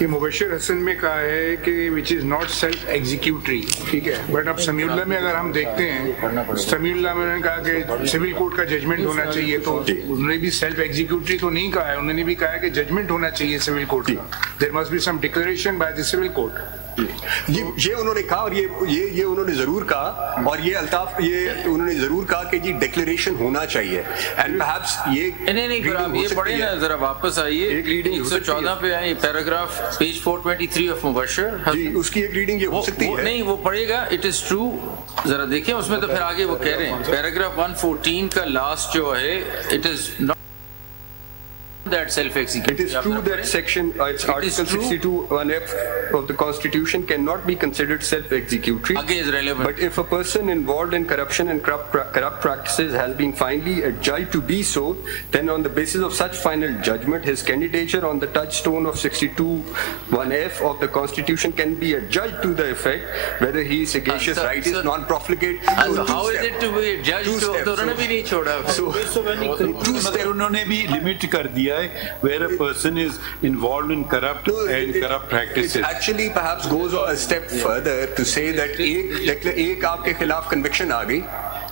ये मुबशर हसन में कहा है कि which is not self executory, ठीक है, but अब समीउल्लाह में अगर हम देखते हैं, समीउल्लाह में उन्होंने कहा कि सिविल कोर्ट का जजमेंट होना चाहिए, तो उन्होंने भी सेल्फ एग्जीक्यूटरी तो नहीं कहा है, उन्होंने भी कहा है कि जजमेंट होना चाहिए सिविल कोर्ट का, there must be some declaration by the civil court. ये उन्होंने कहा, और ये उन्होंने जरूर कहा, और ये अल्ताफ ये उन्होंने जरूर कहा कि जी डिक्लेरेशन होना चाहिए, एंड परहैप्स ये नहीं पर ये पढ़े ना, जरा वापस आइए, एक रीडिंग 114 पे आए, पैराग्राफ पेज 423 ऑफ मुबशर, जी उसकी एक रीडिंग ये हो सकती है। नहीं वो पढ़ेगा, इट इज ट्रू, जरा देखें उसमें, तो फिर आगे वो कह रहे हैं पैराग्राफ 114 का लास्ट जो है, it is not that self-execution. It is true that section, it's Article 62(1)(f) of the Constitution cannot be considered self-executory. Again is relevant. But if a person involved in corruption and corrupt practices has been finally adjudged to be so, then on the basis of such final judgment, his candidature on the touchstone of 62(1)(f) of the Constitution can be adjudged to the effect whether he is sagacious, righteous, non-profligate. How is it to be judged? तो उन्होंने भी नहीं छोड़ा। So उन्होंने भी limit कर दिया है where a person is involved in corrupt practices. It actually perhaps goes a step further to say that एक आपके खिलाफ conviction आ गई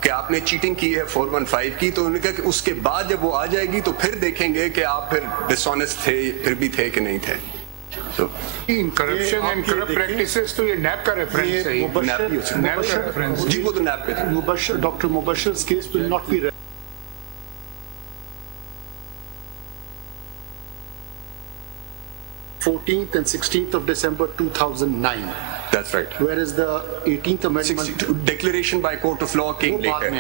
कि आपने चीटिंग की है 415 की, तो उन्होंने कहा कि उसके बाद जब वो आ जाएगी तो फिर देखेंगे कि आप फिर डिसऑनेस्ट थे, फिर भी थे कि नहीं थे। In corruption and corrupt practices तो ये नैप का रेफरेंस है, नैप का रेफरेंस, जी वो तो नैप पे था। Mubashar, doctor Mubashar's case will not be 14th and 16th of December 2009. That's right. Whereas the 18th Amendment declaration by court of law came later.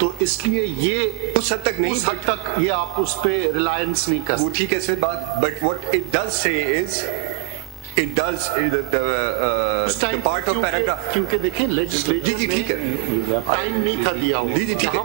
तो इसलिए ये उस हद तक नहीं, उस हद तक ये आप उस पे रिलायंस नहीं कर सकते। वो ठीक है सर बात, but what it does say is it does the part of paragraph, क्योंकि देखें लेजिस्लेचर जी ठीक है, टाइम नहीं था दिया हुआ, जी ठीक है,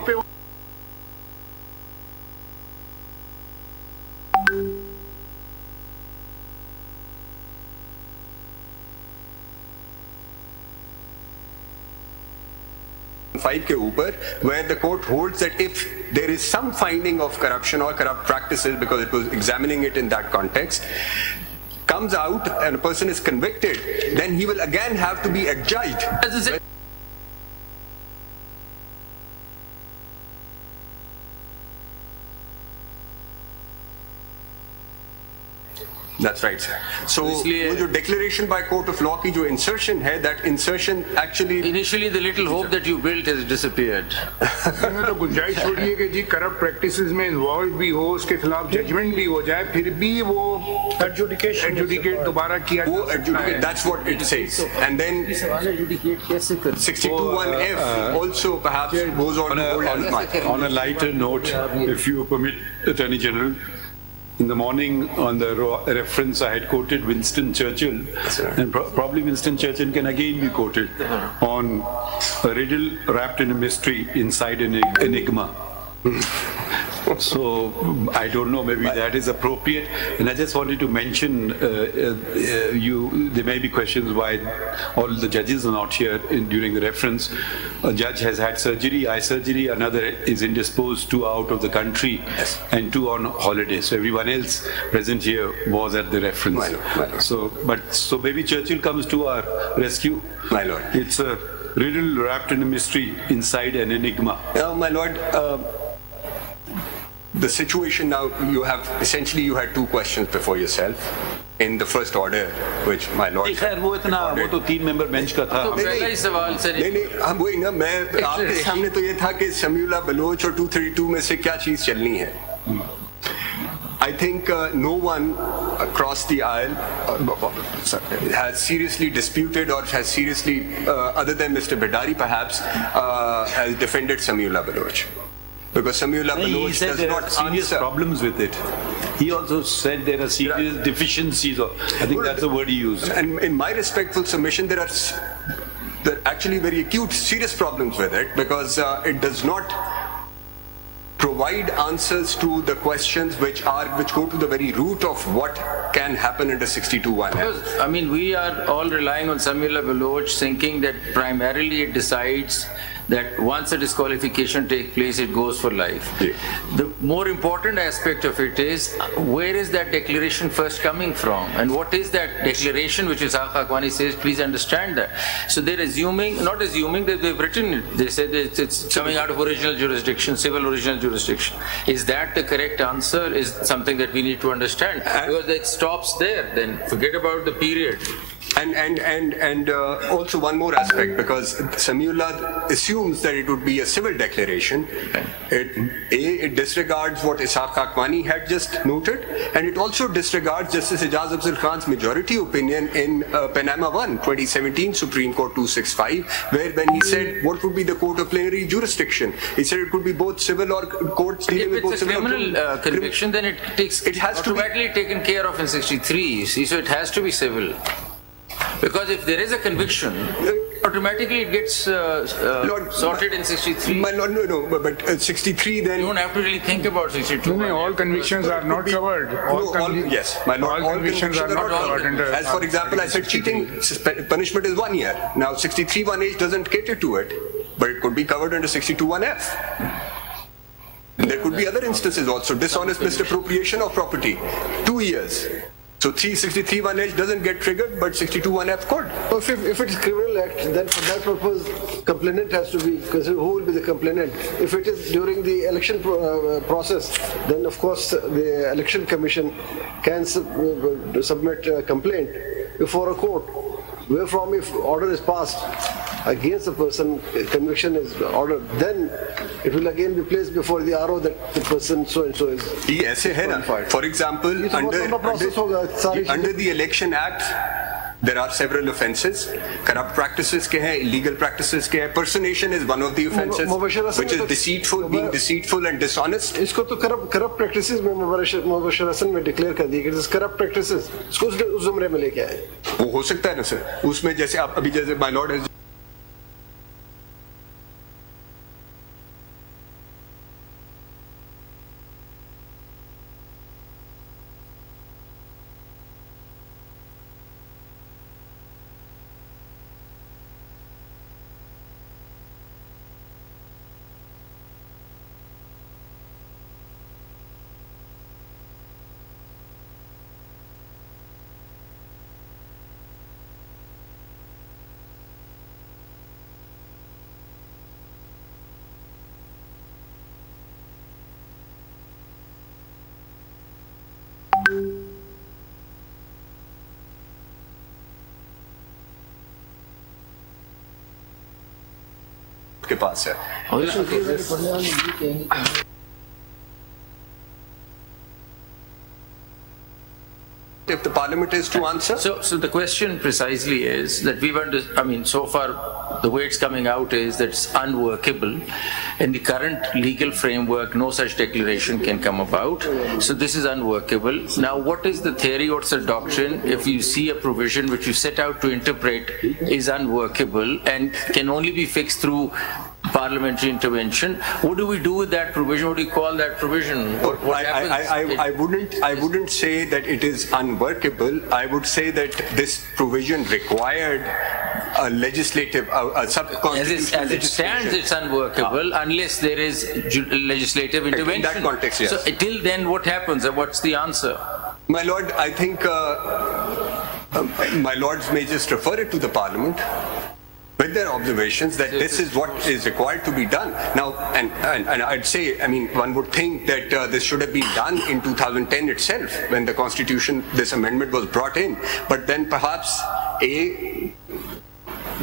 5 के ऊपर, where the court holds that if there is some finding of corruption or corrupt practices, because it was examining it in that context, comes out and a person is convicted, then he will again have to be adjudged. That's right, sir. So वो जो declaration by court of law की जो insertion है, that insertion actually initially the little hope that you built has disappeared. तो गुंजाइश छोड़िए कि जी corrupt practices में involved भी हो, उसके खिलाफ judgment भी हो जाए, फिर भी वो adjudicate दोबारा किया, वो adjudicate, that's what it says. And then 62(1)(f) also perhaps goes on to hold on a lighter note, if you permit, Attorney General. In the morning, on the reference, I had quoted Winston Churchill, and probably Winston Churchill can again be quoted on a riddle wrapped in a mystery inside an enigma. So I don't know, maybe that is appropriate. And I just wanted to mention, there may be questions why all the judges are not here during the reference. A judge has had surgery, eye surgery, another is indisposed, 2 out of the country, and 2 on holiday. So everyone else present here was at the reference. My Lord. So maybe Churchill comes to our rescue. My Lord. It's a riddle wrapped in a mystery inside an enigma. My Lord, the situation now, you had 2 questions before yourself in the first order, which my Lord. वो तो 3 member bench का था। नहीं, हम वही ना, मैं आपके सामने तो ये था कि शमीउल्लाह बलोच और 232 में से क्या चीज चलनी है। I think no one across the aisle has seriously disputed or has seriously, other than Mr. Bidari perhaps, has defended Samiullah Baloch. Because Samiullah Baloch does not serious problems with it. He also said there are serious deficiencies, or I think that's the word he used. And in my respectful submission, there are actually very acute, serious problems with it, because it does not provide answers to the questions which go to the very root of what can happen under 62(1). I mean, we are all relying on Samiullah Baloch, thinking that primarily it decides that once a disqualification takes place, it goes for life. Yeah. The more important aspect of it is, where is that declaration first coming from? And what is that declaration which Ishaq Haqqani says, please understand that. So they're not assuming that they've written it. They said that it's coming out of original jurisdiction, civil original jurisdiction. Is that the correct answer? Is something that we need to understand. Because it stops there, then forget about the period. And also one more aspect, because Samiullah assumes that it would be a civil declaration. It disregards what Ishaq Haqqani had just noted, and it also disregards Justice Ijaz Afzal Khan's majority opinion in Panama 1, 2017, Supreme Court 265, where when he said what would be the court of plenary jurisdiction, he said it could be both civil or courts dealing with both civil. If it's a criminal conviction, then it has automatically to be taken care of in 63, you see, so it has to be civil. Because if there is a conviction, automatically it gets sorted in 63. No, but 63 then... You don't have to really think about 62. No, all convictions are not covered. All convictions are not covered. As for example, I said cheating punishment is 1 year. Now 63 1H doesn't cater to it, but it could be covered under 62 1F. And there could be other instances also, dishonest misappropriation of property, 2 years. So 363 1H doesn't get triggered, but 62 1F could. If it's criminal act, then for that purpose, complainant has to be considered. Who will be the complainant? If it is during the election process, then of course the election commission can submit a complaint before a court. Wherefrom, if order is passed against a person, conviction is ordered, then it will again be placed before the RO that the person so and so is. For example, under the Election Act, there are several offences. Corrupt practices ke hai, illegal practices ke hai. Personation is one of the offences, which is deceitful, being deceitful and dishonest. इसको तो corrupt practices में मुबशरसन में declare कर दी कि this corrupt practices इसको उस ज़ुमरे में लेके आए. वो हो सकता है ना सर. उसमें जैसे आप अभी जैसे my lord has के पास है. If the parliament is to answer. So the question precisely is that so far the way it's coming out is that it's unworkable. In the current legal framework, no such declaration can come about. So this is unworkable. Now, what is the theory, what's the doctrine if you see a provision which you set out to interpret is unworkable and can only be fixed through parliamentary intervention? What do we do with that provision? What do you call that provision? I wouldn't say that it is unworkable. I would say that this provision required a legislative, a sub-constitutional as it stands, it's unworkable unless there is legislative intervention. In that context, yes. So till then, what happens? What's the answer? My lord, I think my lords may just refer it to the parliament with their observations that this is what is required to be done. Now, and I'd say, one would think that this should have been done in 2010 itself when the constitution, this amendment was brought in. But then perhaps,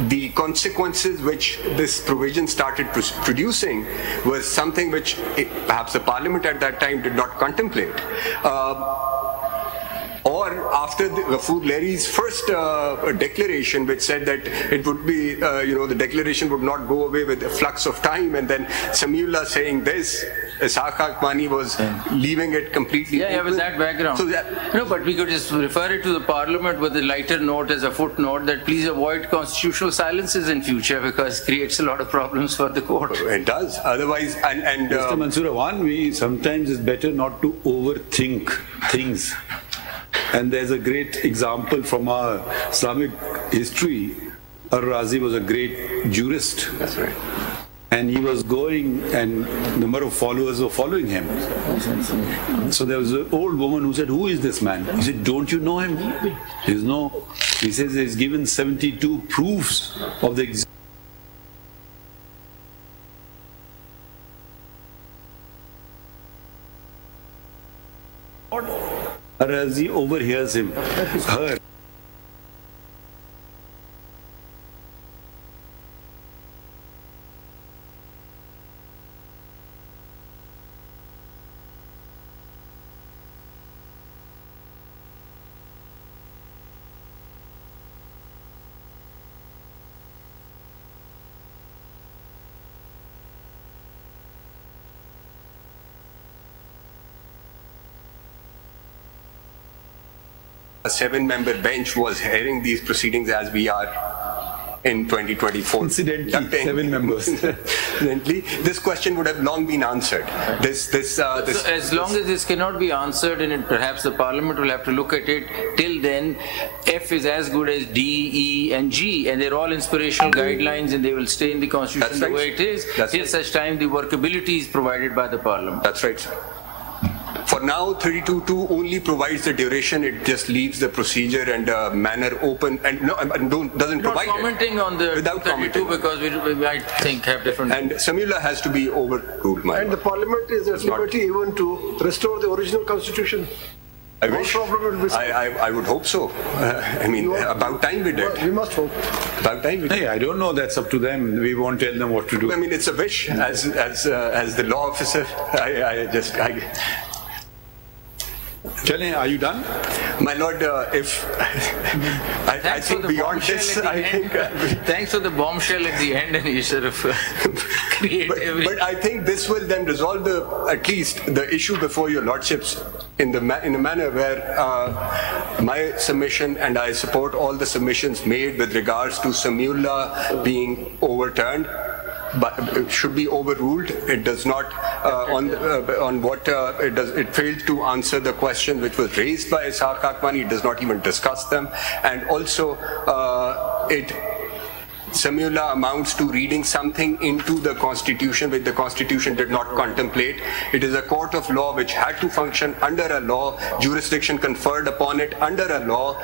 the consequences which this provision started producing was something which perhaps the parliament at that time did not contemplate. Or after Ghafoor Lairy's first declaration, which said that it would be, the declaration would not go away with a flux of time, and then Samiullah saying this, Ishaq Haqqani was leaving it completely open. With that background. No, but we could just refer it to the parliament with a lighter note as a footnote that please avoid constitutional silences in future because it creates a lot of problems for the court. It does. Otherwise, Mr. Mansoor, sometimes it's better not to overthink things. And there's a great example from our Islamic history. Ar-Razi was a great jurist. That's right. and he was going, and number of followers were following him. So there was an old woman who said, "Who is this man?" He said, "Don't you know him?" He says, "No." He says he's given 72 proofs of the existence. As he overhears him, her. A 7-member bench was hearing these proceedings as we are in 2024. Incidentally, 7 members. Incidentally, this question would have long been answered. So as long as this cannot be answered, and perhaps the Parliament will have to look at it, till then, F is as good as D, E, and G, and they're all inspirational guidelines, and they will stay in the Constitution the way it is, till such time the workability is provided by the Parliament. That's right, sir. For now, 32(2) only provides the duration. It just leaves the procedure and manner open, and doesn't provide it. Not commenting on the Without 32 because we might think have different. And Samula has to be overruled, And the Parliament is at liberty even to restore the original Constitution. I wish. I would hope so. I mean, about time we did. We must hope. About time we did. Hey, I don't know. That's up to them. We won't tell them what to do. I mean, it's a wish. As the law officer, Chale, are you done? My lord, I think beyond this, I think. Thanks for the bombshell at the end, and you sort of create but I think this will then resolve at least the issue before your lordships in a manner where my submission, and I support all the submissions made with regards to Samiullah being overturned, but it should be overruled. It does not on what it does. It failed to answer the question which was raised by Ishaq Akwani. It does not even discuss them, and also Samiullah amounts to reading something into the Constitution which the Constitution did not contemplate. It is a court of law which had to function under a law, jurisdiction conferred upon it under a law,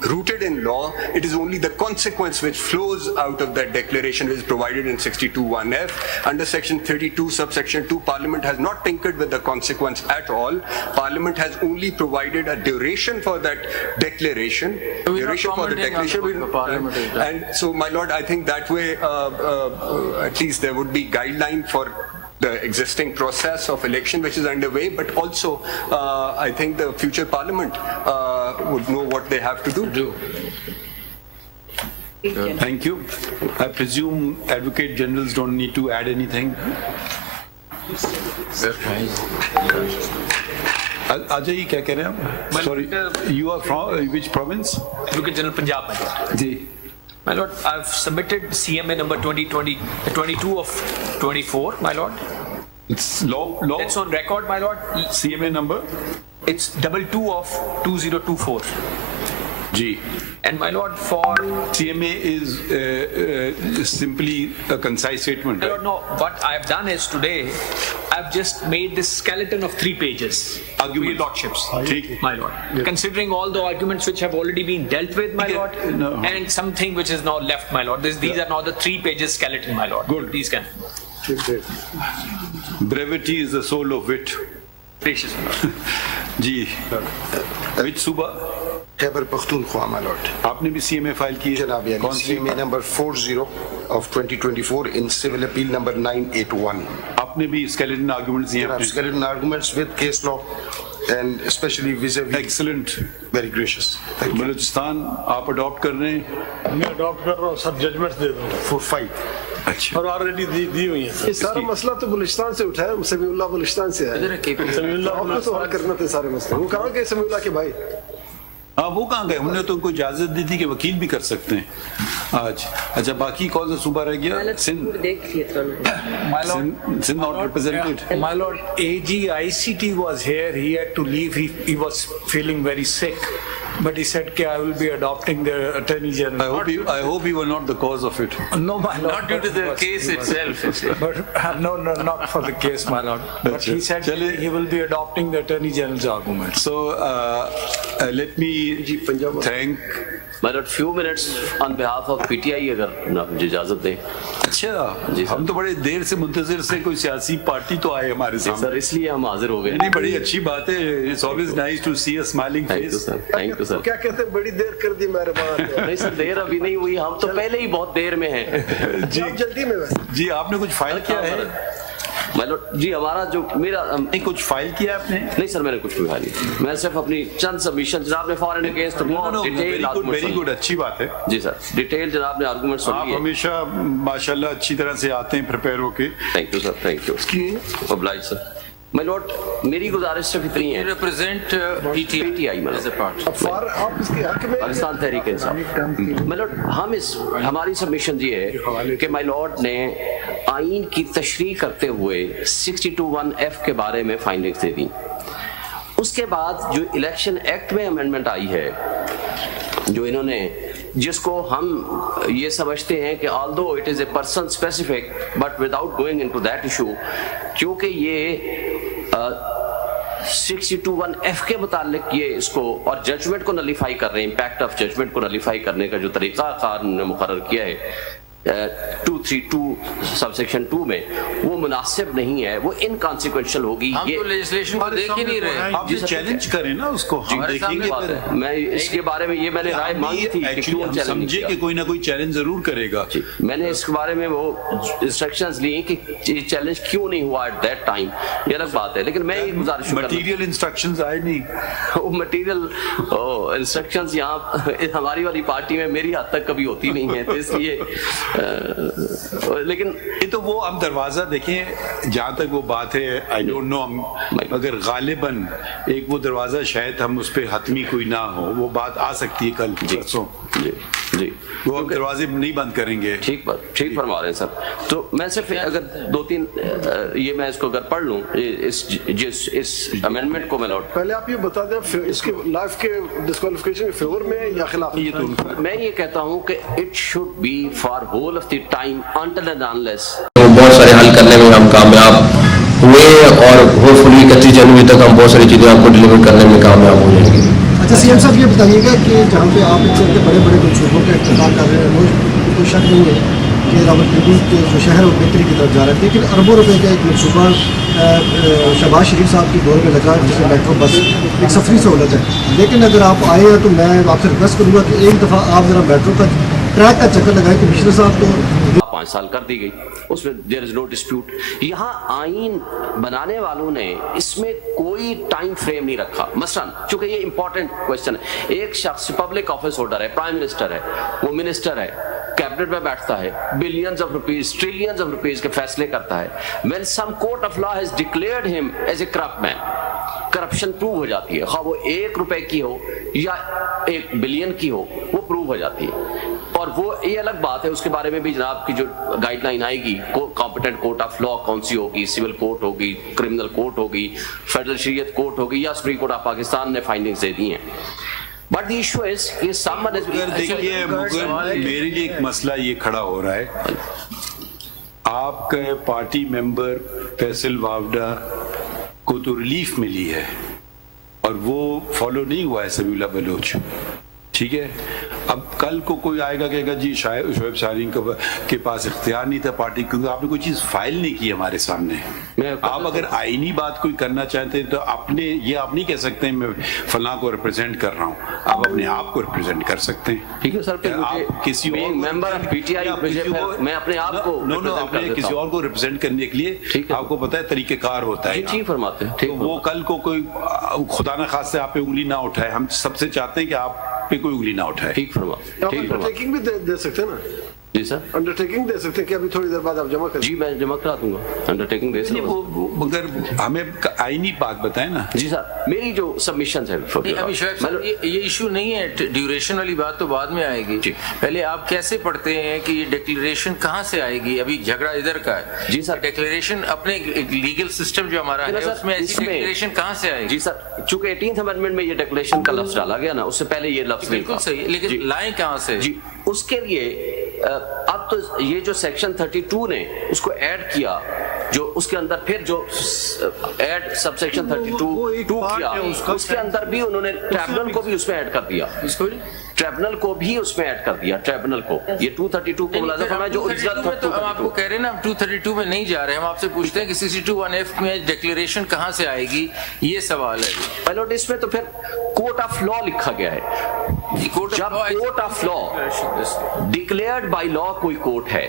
rooted in law. It is only the consequence which flows out of that declaration which is provided in 62(1)(f). Under section 32 subsection 2, Parliament has not tinkered with the consequence at all. Parliament has only provided a duration for that declaration. Duration for the declaration. And so, my lord, I think that way at least there would be guideline for the existing process of election which is underway, but also I think the future Parliament would know what they have to do. Thank you. I presume Advocate Generals don't need to add anything. Ajay, क्या कह रहे हैं? Sorry, you are from which province? Advocate General Punjab. Ji. My lord, I've submitted CMA number 22 of 24, my lord. It's law. That's on record, my lord. CMA number? It's 22 of 2024. G. And my lord, for CMA is simply a concise statement. I don't know. What I've done is today, I've just made this skeleton of 3 pages. Argument. Lordships, my lord. Considering all the arguments which have already been dealt with, my lord, and something which is now left, my lord. These are now the 3 pages skeleton, my lord. Good. These can. Brevity is the soul of wit. Gracious, my lord. Ji. Which Suba? Khyber Pakhtunkhwa, my lord. आपने भी CMA file की है? जनाब, यानी CMA number 40 of 2024 in civil appeal number 981. आपने भी skeleton arguments दिए हैं? Skeleton arguments with case law and especially vis-a-vis. Excellent. Very gracious. Thank you. Balochistan आप adopt कर रहे हैं? मैं adopt कर रहा हूँ सर, judgments दे दो. For 5. अच्छा. और already दी हुई है. ये सारा मसला तो बलूचिस्तान से उठा है, समीउल्लाह बलूचिस्तान से है. समीउल्लाह तो हल करना थे सारे मसले. वो कहाँ गए समीउल्लाह के भाई? हाँ, वो कहाँ गए? हमने तो उनको इजाजत दी थी कि वकील भी कर सकते हैं आज. अच्छा, बाकी कौन सा सूबा रह गया? Sindh. Sind not represented. My lord, AG ICT was here. He had to leave. He was feeling very sick. but he said I will be adopting the Attorney General. I hope you were not the cause of it. No, my lord. Not due to the case itself. But no, not for the case, my lord. But he said he will be adopting the Attorney General's argument. So let me thank. My lord, few minutes on behalf of PTI अगर आप मुझे इजाजत दें. अच्छा, हम तो बड़े देर से मुंतजिर से कोई सियासी पार्टी तो आए हमारे सामने. सर इसलिए हम हाजिर हो गए. नहीं, बड़ी अच्छी बात है. It's always nice to see a smiling face. Thank you sir. क्या कहते हैं, बड़ी देर कर दी मेरे बात. नहीं सर, देर अभी नहीं हुई, हम तो पहले ही बहुत देर में हैं. जी जल्दी में. जी आपने कुछ फाइल किया है? माय लॉर्ड जी, हमारा जो मेरा कुछ फाइल किया आपने? नहीं सर, मैंने कुछ भी फाइल नहीं. मैं सिर्फ अपनी चंद सबमिशन, जनाब ने for and against very good, अच्छी बात है. जी सर, डिटेल जनाब ने आर्गुमेंट सुन लिए. आप हमेशा माशाल्लाह अच्छी तरह से आते हैं प्रिपेयर होके. Thank you sir, thank you. Oblige sir. My lord, मेरी गुजारिश सिर्फ इतनी है. Represent PTI as a part Pakistan Tehreek Insaf. My lord, हमारी सबमिशन ये है कि माय लॉर्ड ने आइन की तशरीह करते हुए 62(1)(f) के बारे में फाइंडिंग्स दे दी. उसके बाद जो इलेक्शन एक्ट में अमेंडमेंट आई है, जो इन्होंने, जिसको हम ये समझते हैं कि although it is a person specific but without going into that issue, क्योंकि ये 62(1)(f) के मुतालिक ये इसको और जजमेंट को नलीफाई कर रहे हैं, इम्पैक्ट ऑफ जजमेंट को नलीफाई करने का जो तरीका कार ने मुकर्रर किया है 232 सबसेक्शन 2 में, वो मुनासिब नहीं है, वो इनकॉन्सिक्वेंशियल होगी. हम तो लेजिस्लेशन को देख ही नहीं रहे. आप चैलेंज करें ना उसको, हम देखेंगे. मैं इसके बारे में ये मैंने राय मांगी थी कि हम समझे कि कोई ना कोई चैलेंज जरूर करेगा. मैंने इसके बारे में वो इंस्ट्रक्शंस ली कि ये चैलेंज क्यों नहीं हुआ एट दैट टाइम, ये अलग बात है. लेकिन मैं ये गुजारिश, मटेरियल इंस्ट्रक्शंस आए नहीं. वो मटेरियल इंस्ट्रक्शंस यहाँ हमारी वाली पार्टी में मेरी हद तक कभी होती नहीं है, तो इसलिए लेकिन ये तो वो हम दरवाजा देखें. जहाँ तक वो बात है, आई डोंट नो, अगर गालिबन एक वो दरवाजा शायद हम उस पर हतमी कोई ना हो, वो बात आ सकती है कल परसों. जी, वो हम दरवाजे नहीं बंद करेंगे. ठीक बात, ठीक फरमा रहे हैं सर. तो मैं सिर्फ अगर 2-3 ये मैं इसको अगर पढ़ लूँ इस अमेंडमेंट को, मैं लौट पहले आप ये बता दें इसके लाइफ के डिस्क्वालिफिकेशन के फेवर में या खिलाफ. मैं ये कहता हूँ कि it should be for whole of the time until and unless. बहुत सारे हल करने में हम कामयाब हुए और होपफुली 31 जनवरी तक हम बहुत सारी चीजें आपको डिलीवर करने में कामयाब हो जाएंगे. अच्छा सीएम साहब, ये बताइएगा कि जहाँ पे आप इतने बड़े बड़े मनसूबों का इफ्तिताह कर रहे हैं, कोई शक नहीं है कि रावलपिंडी के जो शहर और बेहतरी की तरफ जा रहे हैं, लेकिन अरबों रुपए का एक मनसूबा शहबाज शरीफ साहब की दौर में लगा, जिसमें मेट्रो बस एक सफरी सहूलत है. लेकिन अगर आप आए हैं तो मैं आपसे रिक्वेस्ट करूँगा कि एक दफ़ा आप जरा मेट्रो का ट्रैक का चक्कर लगाए. कमिश्नर साहब तो 5 साल कर दी गई, उसमें देयर इज नो डिस्प्यूट. यहाँ आइन बनाने वालों ने इसमें कोई टाइम फ्रेम नहीं रखा. मसलन चूंकि ये इंपॉर्टेंट क्वेश्चन है, एक शख्स पब्लिक ऑफिस होल्डर है, प्राइम मिनिस्टर है, वो मिनिस्टर है, कैबिनेट में बैठता है, billions of rupees, trillions of rupees के फैसले करता है. When some court of law has declared him as a corrupt man, corruption prove हो जाती है, वो 1 रुपए की हो या 1 बिलियन की हो, वो प्रूव हो जाती है. और वो ये अलग बात है, उसके बारे में भी जनाब की जो गाइडलाइन आएगी, कॉम्पिटेंट कोर्ट ऑफ लॉ कौन सी होगी, सिविल कोर्ट होगी, क्रिमिनल कोर्ट होगी, फेडरल शरीयत कोर्ट होगी, या सुप्रीम कोर्ट ऑफ पाकिस्तान ने फाइंडिंग्स दे दी हैं. बट द इशू इज कि समवन इज, देखिए मेरे लिए एक मसला ये खड़ा हो रहा है. आपके पार्टी मेंबर फैसल वावडा को तो रिलीफ मिली है और वो फॉलो नहीं हुआ है सबीला बलोच, ठीक है. अब कल को कोई आएगा कहेगा जी शोएब सारीन के पास इख्तियार नहीं था पार्टी, क्योंकि आपने कोई चीज फाइल नहीं की हमारे सामने. आप अगर आईनी बात कोई करना चाहते हैं तो अपने ये आप नहीं कह सकते हैं मैं फलां को रिप्रेजेंट कर रहा हूँ, आप अपने आप को रिप्रेजेंट कर सकते हैं. ठीक है सर, आप किसी और मेंबर ऑफ पीटीआई मैं अपने आप को अपने किसी और को रिप्रेजेंट करने के लिए आपको पता है तरीकेकार होता है. ठीक फरमाते हैं. वो कल को कोई खुदा न खास्ते आप पे उंगली ना उठाए, हम सबसे चाहते हैं कि आप पे कोई उंगली ना उठाए. ठीक फरमा. अंडरटेकिंग भी दे सकते हैं ना. जी सर, अंडरटेकिंग दे सकते हैं कि अभी थोड़ी देर बाद आप जमा करें. जी मैं जमा करा दूंगा, अंडरटेकिंग दे सकते हैं. मगर हमें आईनी बात बताएं ना. जी सर, मेरी जो सबमिशन है अभी शोएब ये इशू नहीं है, ड्यूरेशन वाली बात तो बाद में आएगी. पहले आप कैसे पढ़ते हैं कि ये डिक्लेरेशन कहाँ से आएगी? अभी झगड़ा इधर का है. जी सर, डिक्लेरेशन अपने लीगल सिस्टम जो हमारा है उसमें ऐसी डिक्लेरेशन कहाँ से आएगी? जी सर, چونکہ 18th امینڈمنٹ میں یہ ڈیکلیریشن کا لفظ ڈالا گیا نا, اس سے پہلے یہ لفظ بالکل صحیح, لیکن لائیں کہاں سے؟ جی اس کے لیے اب تو یہ جو سیکشن 32 نے اس کو ایڈ کیا, جو اس کے اندر پھر جو ایڈ سب سیکشن 32 کیا, اس کے اندر بھی انہوں نے ٹریبونل کو بھی اس میں ایڈ کر دیا, ٹریبونل کو بھی اس میں ایڈ کر دیا, ٹریبونل کو یہ 232 کو ملازم فرمایا جو ہم آپ کو کہہ رہے ہیں نا, ہم 232 میں نہیں جا رہے, ہم آپ سے پوچھتے ہیں کہ 62(1)(f) میں ڈکلیریشن کہاں سے آئے گی, یہ سوال ہے. پائلوٹ اس میں تو پھر کورٹ آف لا لکھا گیا ہے, جب court of law declared by law کوئی کورٹ ہے,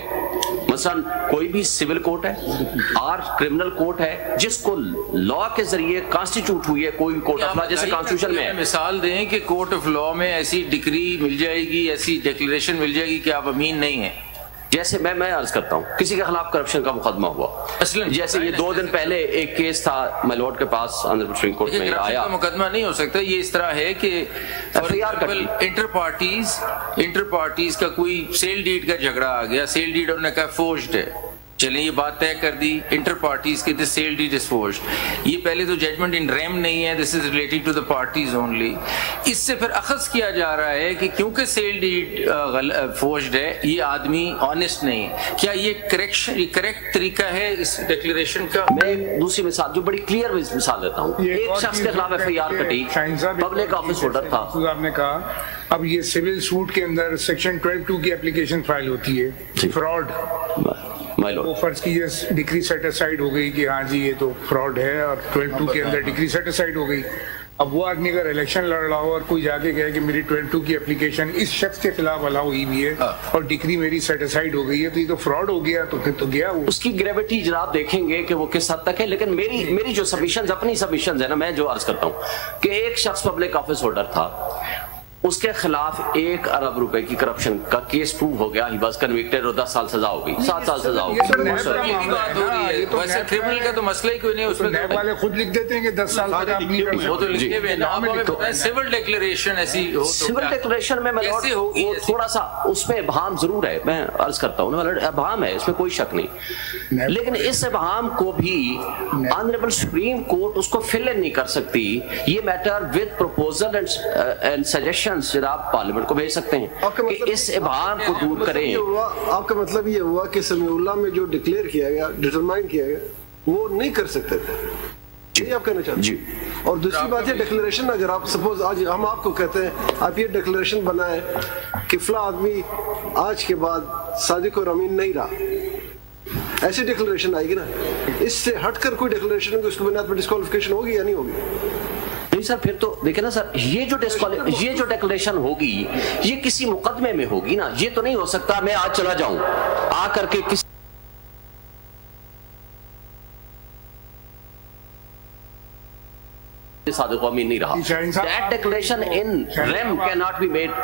مثلا کوئی بھی سول کورٹ ہے اور کرمنل کورٹ ہے جس کو لا کے ذریعے کانسٹیٹیوٹ ہوئی ہے کوئی کورٹ آف لا, جیسے کانسٹیٹیوشن میں مثال دیں کہ کورٹ آف لا میں ایسی ڈگری مل جائے گی, ایسی ڈکلیریشن مل جائے گی کہ آپ امین نہیں ہیں. جیسے میں عرض کرتا ہوں, کسی کے خلاف کرپشن کا مقدمہ ہوا, جیسے یہ 2 دن پہلے ایک کیس تھا مائی لارڈ کے پاس آنریبل سپریم کورٹ میں آیا, مقدمہ نہیں ہو سکتا, یہ اس طرح ہے کہ انٹر پارٹیز کا کوئی سیل ڈیڈ کا جھگڑا آ گیا, سیل ڈیڈ انہوں نے کہا فورجڈ ہے, چلیں یہ بات طے کر دی انٹر پارٹیز کے دس سیل ڈیڈ از فورجڈ, یہ پہلے تو ججمنٹ ان ریم نہیں ہے, this is related to the parties only. اس سے پھر اخذ کیا جا رہا ہے کہ کیونکہ سیل ڈیڈ فورجڈ ہے یہ آدمی آنےسٹ نہیں ہے. کیا یہ کریکٹ طریقہ ہے اس ڈکلیریشن کا؟ میں ایک دوسری مثال جو بڑی کلیئر مثال دیتا ہوں, ایک شخص کے خلاف FIR کٹی, پبلک آفس ہولڈر تھا, آپ نے کہا اب یہ سول سوٹ کے اندر سیکشن 12(2) کی اپلیکیشن فائل ہوتی ہے, فراڈ, وہ فرض کیجیے ڈگری سیٹ اسائڈ ہو گئی کہ ہاں جی یہ تو فراڈ ہے, اور 12(2) کے اندر ڈگری سیٹ اسائڈ ہو گئی. اب وہ آدمی اگر الیکشن لڑ رہا ہو اور کوئی جا کے کہے کہ میری 12(2) کی اپلیکیشن اس شخص کے خلاف الاؤ ہوئی ہے اور ڈگری میری سیٹ اسائڈ ہو گئی ہے, تو یہ تو فراڈ ہو گیا, تو پھر تو گیا وہ. اس کی گریوٹی جناب دیکھیں گے کہ وہ کس حد تک ہے, لیکن میری جو سبمیشنز اپنی سبمیشنز ہے نا, میں جو عرض کرتا ہوں کہ ایک شخص پبلک آفس ہولڈر تھا, اس کے خلاف 1 ارب روپے کی کرپشن کا کیس پروو ہو گیا, ہی واز کنوکٹڈ اور 10 سال سزا ہو گئی, 7 سال سزا ہو گئی. ویسے کرمنل کا تو مسئلہ ہی کوئی نہیں, اس میں نیب والے خود لکھ دیتے ہیں کہ 10 سال تک آپ نہیں کر سکتے. وہ تو لکھے ہوئے ہیں. سول ڈکلیریشن ایسی ہو, سول ڈکلیریشن میں وہ تھوڑا سا اس میں ابہام ضرور ہے, میں عرض کرتا ہوں ابہام ہے, اس میں کوئی شک نہیں, لیکن اس ابہام کو بھی آنریبل سپریم کورٹ اس کو فل ان نہیں کر سکتی. یہ matter with proposal and suggestion جناب پارلیمنٹ کو بھیج سکتے ہیں کہ اس ابہام کو دور کریں. آپ کا مطلب یہ ہوا کہ سمیع اللہ میں جو ڈکلیئر کیا گیا, ڈٹرمائن کیا گیا, وہ نہیں کر سکتے تھے, یہ آپ کہنا چاہتے ہیں. اور دوسری بات یہ ڈکلیریشن, اگر آپ سپوز آج ہم آپ کو کہتے ہیں آپ یہ ڈکلیریشن بنائیں کہ فلاں آدمی آج کے بعد صادق اور امین نہیں رہا, ایسی ڈکلیریشن آئے گی نا, اس سے ہٹ کر کوئی ڈکلیریشن ہوگی, اس کی بنیاد پر ڈسکوالیفیکیشن ہوگی یا نہیں ہوگی؟ نہیں سر, پھر تو دیکھیں نا سر, یہ جو ڈیکلیریشن ہوگی یہ کسی مقدمے میں ہوگی نا, یہ تو نہیں ہو سکتا میں آج چلا جاؤں آ کر کے کسی صادق و امین نہیں رہا. That declaration in REM cannot be made.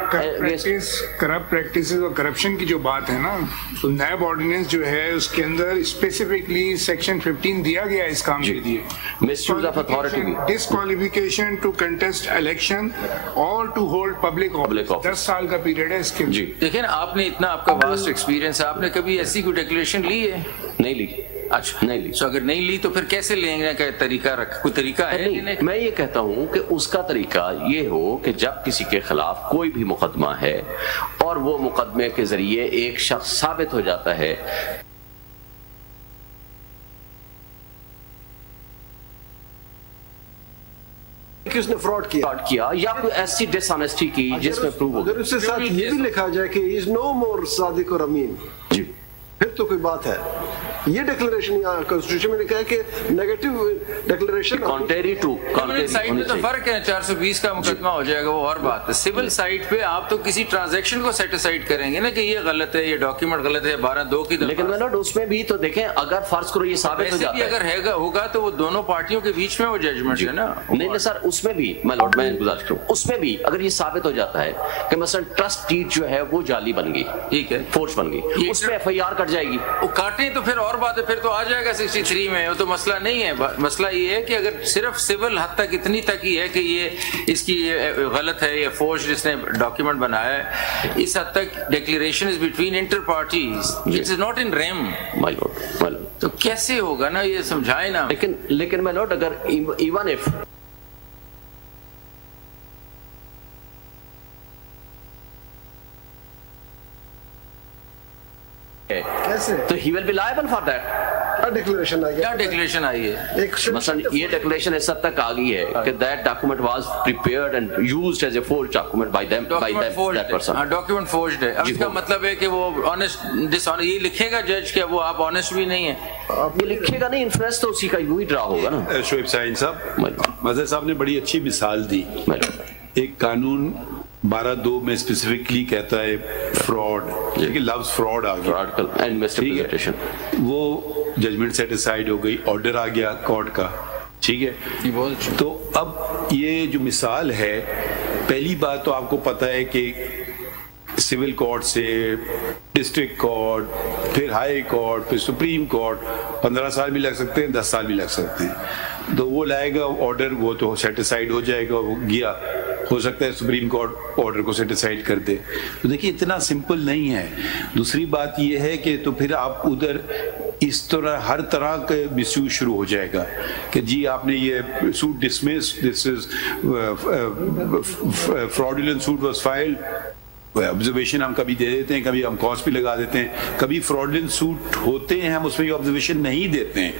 Corrupt practices اور کرپشن کی جو بات ہے نا, تو نیب آرڈیننس جو ہے اس کے اندر اسپیسیفکلی سیکشن 15 دیا گیا اس کام کے لیے, misuse of authority, disqualification to contest election or to hold public office, 10 سال کا پیریڈ ہے اس کے. دیکھیں آپ نے اتنا, آپ کا واسٹ ایکسپیرینس ہے, آپ نے کبھی ایسی کوئی ڈکلیریشن لی ہے؟ نہیں لی. اچھا نہیں لی, تو اگر نہیں لی تو پھر کیسے لیں گے, کا طریقہ کوئی طریقہ ہے؟ میں یہ کہتا ہوں کہ اس کا طریقہ یہ ہو کہ جب کسی کے خلاف کوئی بھی مقدمہ ہے اور وہ مقدمے کے ذریعے ایک شخص ثابت ہو جاتا ہے کہ اس نے فراڈ کیا یا کوئی ایسی ڈس آنیسٹی کی جس میں پروو ہو, اگر اس کے ساتھ یہ بھی لکھا جائے کہ he is no more صادق اور امین, پھر تو کوئی بات ہے. یہ ڈکلیریشن یہاں کانسٹیٹیوشن میں لکھا ہے کہ negative declaration contrary to site میں تو فرق ہے, 420 کا مقدمہ ہو جائے گا, وہ اور بات ہے. سول سائٹ پہ آپ تو کسی ٹرانزیکشن کو سیٹیسفائڈ کریں گے نا کہ یہ غلط ہے, یہ ڈاکیومنٹ غلط ہے, 12(2) کی. لیکن ملوڈ اس میں بھی تو دیکھیں, اگر فرض کرو یہ ثابت ہو جاتا ہے, اگر ہوگا تو وہ دونوں پارٹیوں کے بیچ میں وہ ججمنٹ ہے نا. نہیں سر, اس میں بھی ملوڈ میں گزارش کروں, اس میں بھی اگر یہ ثابت ہو جاتا ہے کہ مثلا ٹرسٹ ڈیڈ جو ہے وہ جعلی بن گئی, ٹھیک ہے, فورج بن گئی, اس پہ FIR کٹ جائے گی. وہ کاٹیں تو پھر اور بات ہے, پھر تو آ جائے گا 63 میں, وہ تو مسئلہ نہیں ہے. مسئلہ یہ ہے کہ اگر صرف سول حد تک اتنی تک ہی ہے کہ یہ اس کی غلط ہے, یہ فورج جس نے ڈاکیومنٹ بنایا ہے, اس حد تک declaration is between inter parties, it is not in rem. My lord, تو کیسے ہوگا نا, یہ سمجھائے نا. لیکن مائی لارڈ, اگر ایون اف कैसे? तो he will be liable for that. Declaration आई क्या डिक्लेरेशन आई है? मसलन ये डिक्लेरेशन इस हद तक आ गई है कि that document was prepared and used as a forged document by them, by that person. Document forged है. अब इसका मतलब है कि वो ऑनेस्ट डिसऑनेस्ट ये लिखेगा जज कि वो आप ऑनेस्ट भी नहीं है. ये लिखेगा नहीं, इंटरेस्ट तो उसी का यूं ही ड्रा होगा ना. शोएब साइन साहब, मज़हर साहब ने बड़ी अच्छी मिसाल दी. एक कानून 12(2) में स्पेसिफिकली कहता है फ्रॉड, लेकिन लफ्ज फ्रॉड आ गया एंड मिसरिप्रेजेंटेशन, वो जजमेंट सेटिस्फाइड हो गई, ऑर्डर आ गया कोर्ट का, ठीक है. तो अब ये जो मिसाल है, पहली बात तो आपको पता है कि सिविल कोर्ट से डिस्ट्रिक्ट कोर्ट, फिर हाई कोर्ट, फिर सुप्रीम कोर्ट 15 साल भी लग सकते हैं, 10 साल भी लग सकते हैं. तो वो लाएगा ऑर्डर, वो तो सेटिस्फाइड हो जाएगा, वो गया, हो सकता है सुप्रीम कोर्ट ऑर्डर को सेटिस्फाइड कर दे. तो देखिए इतना सिंपल नहीं है. दूसरी बात ये है कि तो फिर आप उधर इस तरह हर तरह का मिसयूज शुरू हो जाएगा कि जी आपने ये suit dismiss, this is fraudulent suit was filed. Observation हम कभी दे देते हैं, कभी हम कॉस्ट भी लगा देते हैं, कभी फ्रॉडुलेंट सूट होते हैं हम उसमें ऑब्जर्वेशन नहीं देते हैं,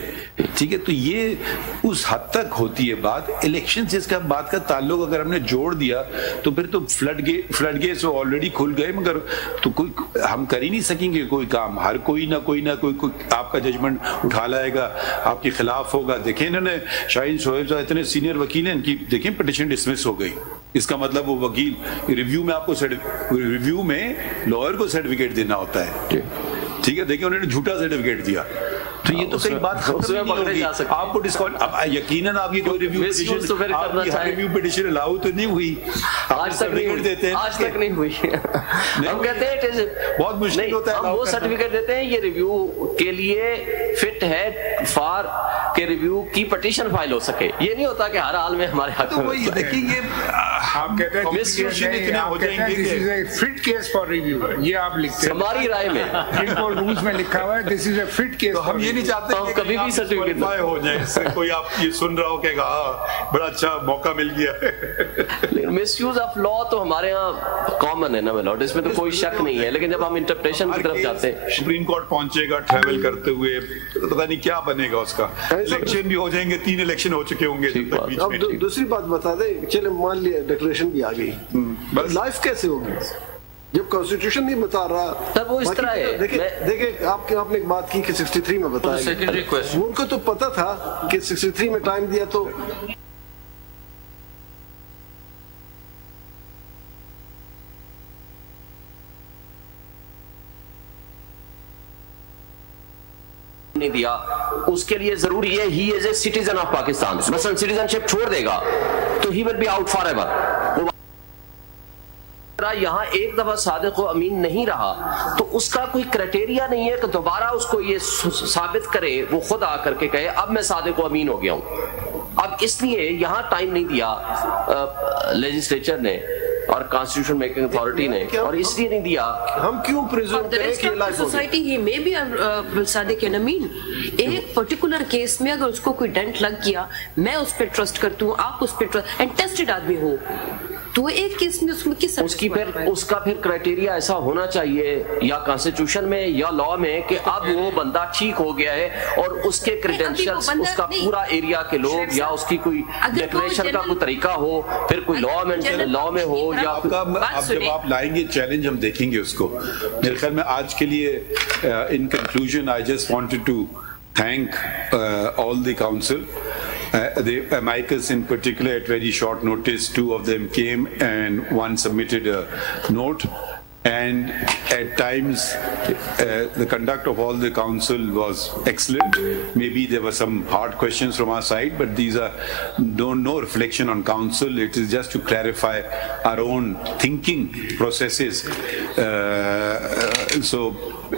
ठीक है. तो ये उस हद तक होती है बात. इलेक्शन से इसका बात का ताल्लुक अगर हमने जोड़ दिया तो फिर तो फ्लड गेट्स ऑलरेडी खुल गए, मगर तो कोई हम कर ही नहीं सकेंगे कोई काम. हर कोई ना कोई आपका जजमेंट उठा लाएगा, आपके खिलाफ होगा. देखें इन्होंने शाहीन शोएब साहब इतने सीनियर वकील हैं, इनकी देखें पिटीशन डिसमिस हो गई. इसका मतलब वो वकील रिव्यू में आपको रिव्यू में लॉयर को सर्टिफिकेट देना होता है, ठीक है. देखिए उन्होंने झूठा सर्टिफिकेट दिया, तो ये तो कई बात आपको डिस्काउंट. अब यकीनन आपकी कोई रिव्यू पिटीशन अलाउ तो नहीं हुई, आज तक नहीं देते हैं, आज तक नहीं हुई. हम कहते हैं बहुत मुश्किल होता है. हम वो सर्टिफिकेट देते हैं ये रिव्यू के लिए फिट है फॉर के रिव्यू की पिटीशन फाइल हो सके. ये नहीं होता कि हर हाल में हमारे हाथ में. देखिए ये आप कहते हैं इतने हो जाएंगे फिट केस फॉर रिव्यू, ये आप लिखते हैं हमारी राय में, जिनको रूल्स में लिखा हुआ है this is a fit case. हम ये नहीं चाहते तो कभी भी सर्टिफिकेट हो जाए, कोई आप ये सुन रहा हो कि बड़ा अच्छा मौका मिल गया. लेकिन मिसयूज ऑफ लॉ तो हमारे यहाँ कॉमन है ना मिलॉर्ड, इसमें तो कोई शक नहीं है. लेकिन जब हम इंटरप्रिटेशन की तरफ जाते हैं, सुप्रीम कोर्ट पहुंचेगा ट्रैवल करते हुए, तो पता नहीं क्या बनेगा उसका. इलेक्शन भी हो जाएंगे, 3 इलेक्शन हो चुके होंगे. अब दूसरी बात बता दे, चले मान लिया डिक्लेरेशन भी आ गई, लाइफ कैसे होगी जब कॉन्स्टिट्यूशन नहीं बता रहा? तब वो इस तरह है. देखिए आपने एक बात की कि 63 में बताया, उनको तो पता था कि 63 में टाइम दिया तो नहीं दिया. उसके लिए जरूरी है he is a citizen of Pakistan. मसलन सिटीजनशिप छोड़ देगा तो he will be out for ever. यहाँ एक दफा सादिक व अमीन नहीं रहा तो उसका कोई क्राइटेरिया नहीं है कि दोबारा उसको ये साबित करे, वो खुद आकर के कहे अब मैं सादिक व अमीन हो गया हूँ. अब इसलिए यहाँ टाइम नहीं दिया लेजिस्लेचर ने और कॉन्स्टिट्यूशन मेकिंग अथॉरिटी ने, और इसलिए नहीं दिया. हम क्यों प्रिज्यूम करें कि लाइफ सोसाइटी ही मे बी सादिक एंड अमीन. एक पर्टिकुलर केस में अगर उसको कोई डेंट लग गया, मैं उस पर ट्रस्ट करती हूँ, आप उस पर ट्रस्ट, एंड टेस्टेड आदमी हो, तो एक केस में उसमें किस उसका फिर क्राइटेरिया ऐसा होना चाहिए या कॉन्स्टिट्यूशन में या लॉ में कि अब वो बंदा ठीक हो गया है और उसके क्रेडेंशियल्स, उसका पूरा एरिया के लोग, या उसकी कोई डिक्लेरेशन का कोई तरीका हो, फिर कोई लॉ में हो. या जब आप लाएंगे चैलेंज हम देखेंगे उसको. मेरे ख्याल में आज के लिए in conclusion I just wanted to thank all the council. The amicus in particular, at very short notice, 2 of them came and one submitted a note. And at times, the conduct of all the council was excellent. Maybe there were some hard questions from our side, but these are no reflection on council. It is just to clarify our own thinking processes. So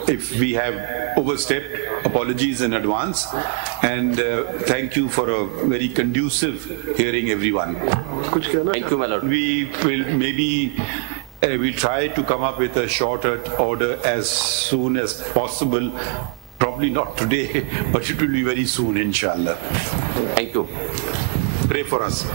if we have overstepped, apologies in advance, and thank you for a very conducive hearing, everyone. Thank you, my lord. We will maybe we'll try to come up with a shorter order as soon as possible. Probably not today, but it will be very soon, inshallah. Thank you. Pray for us.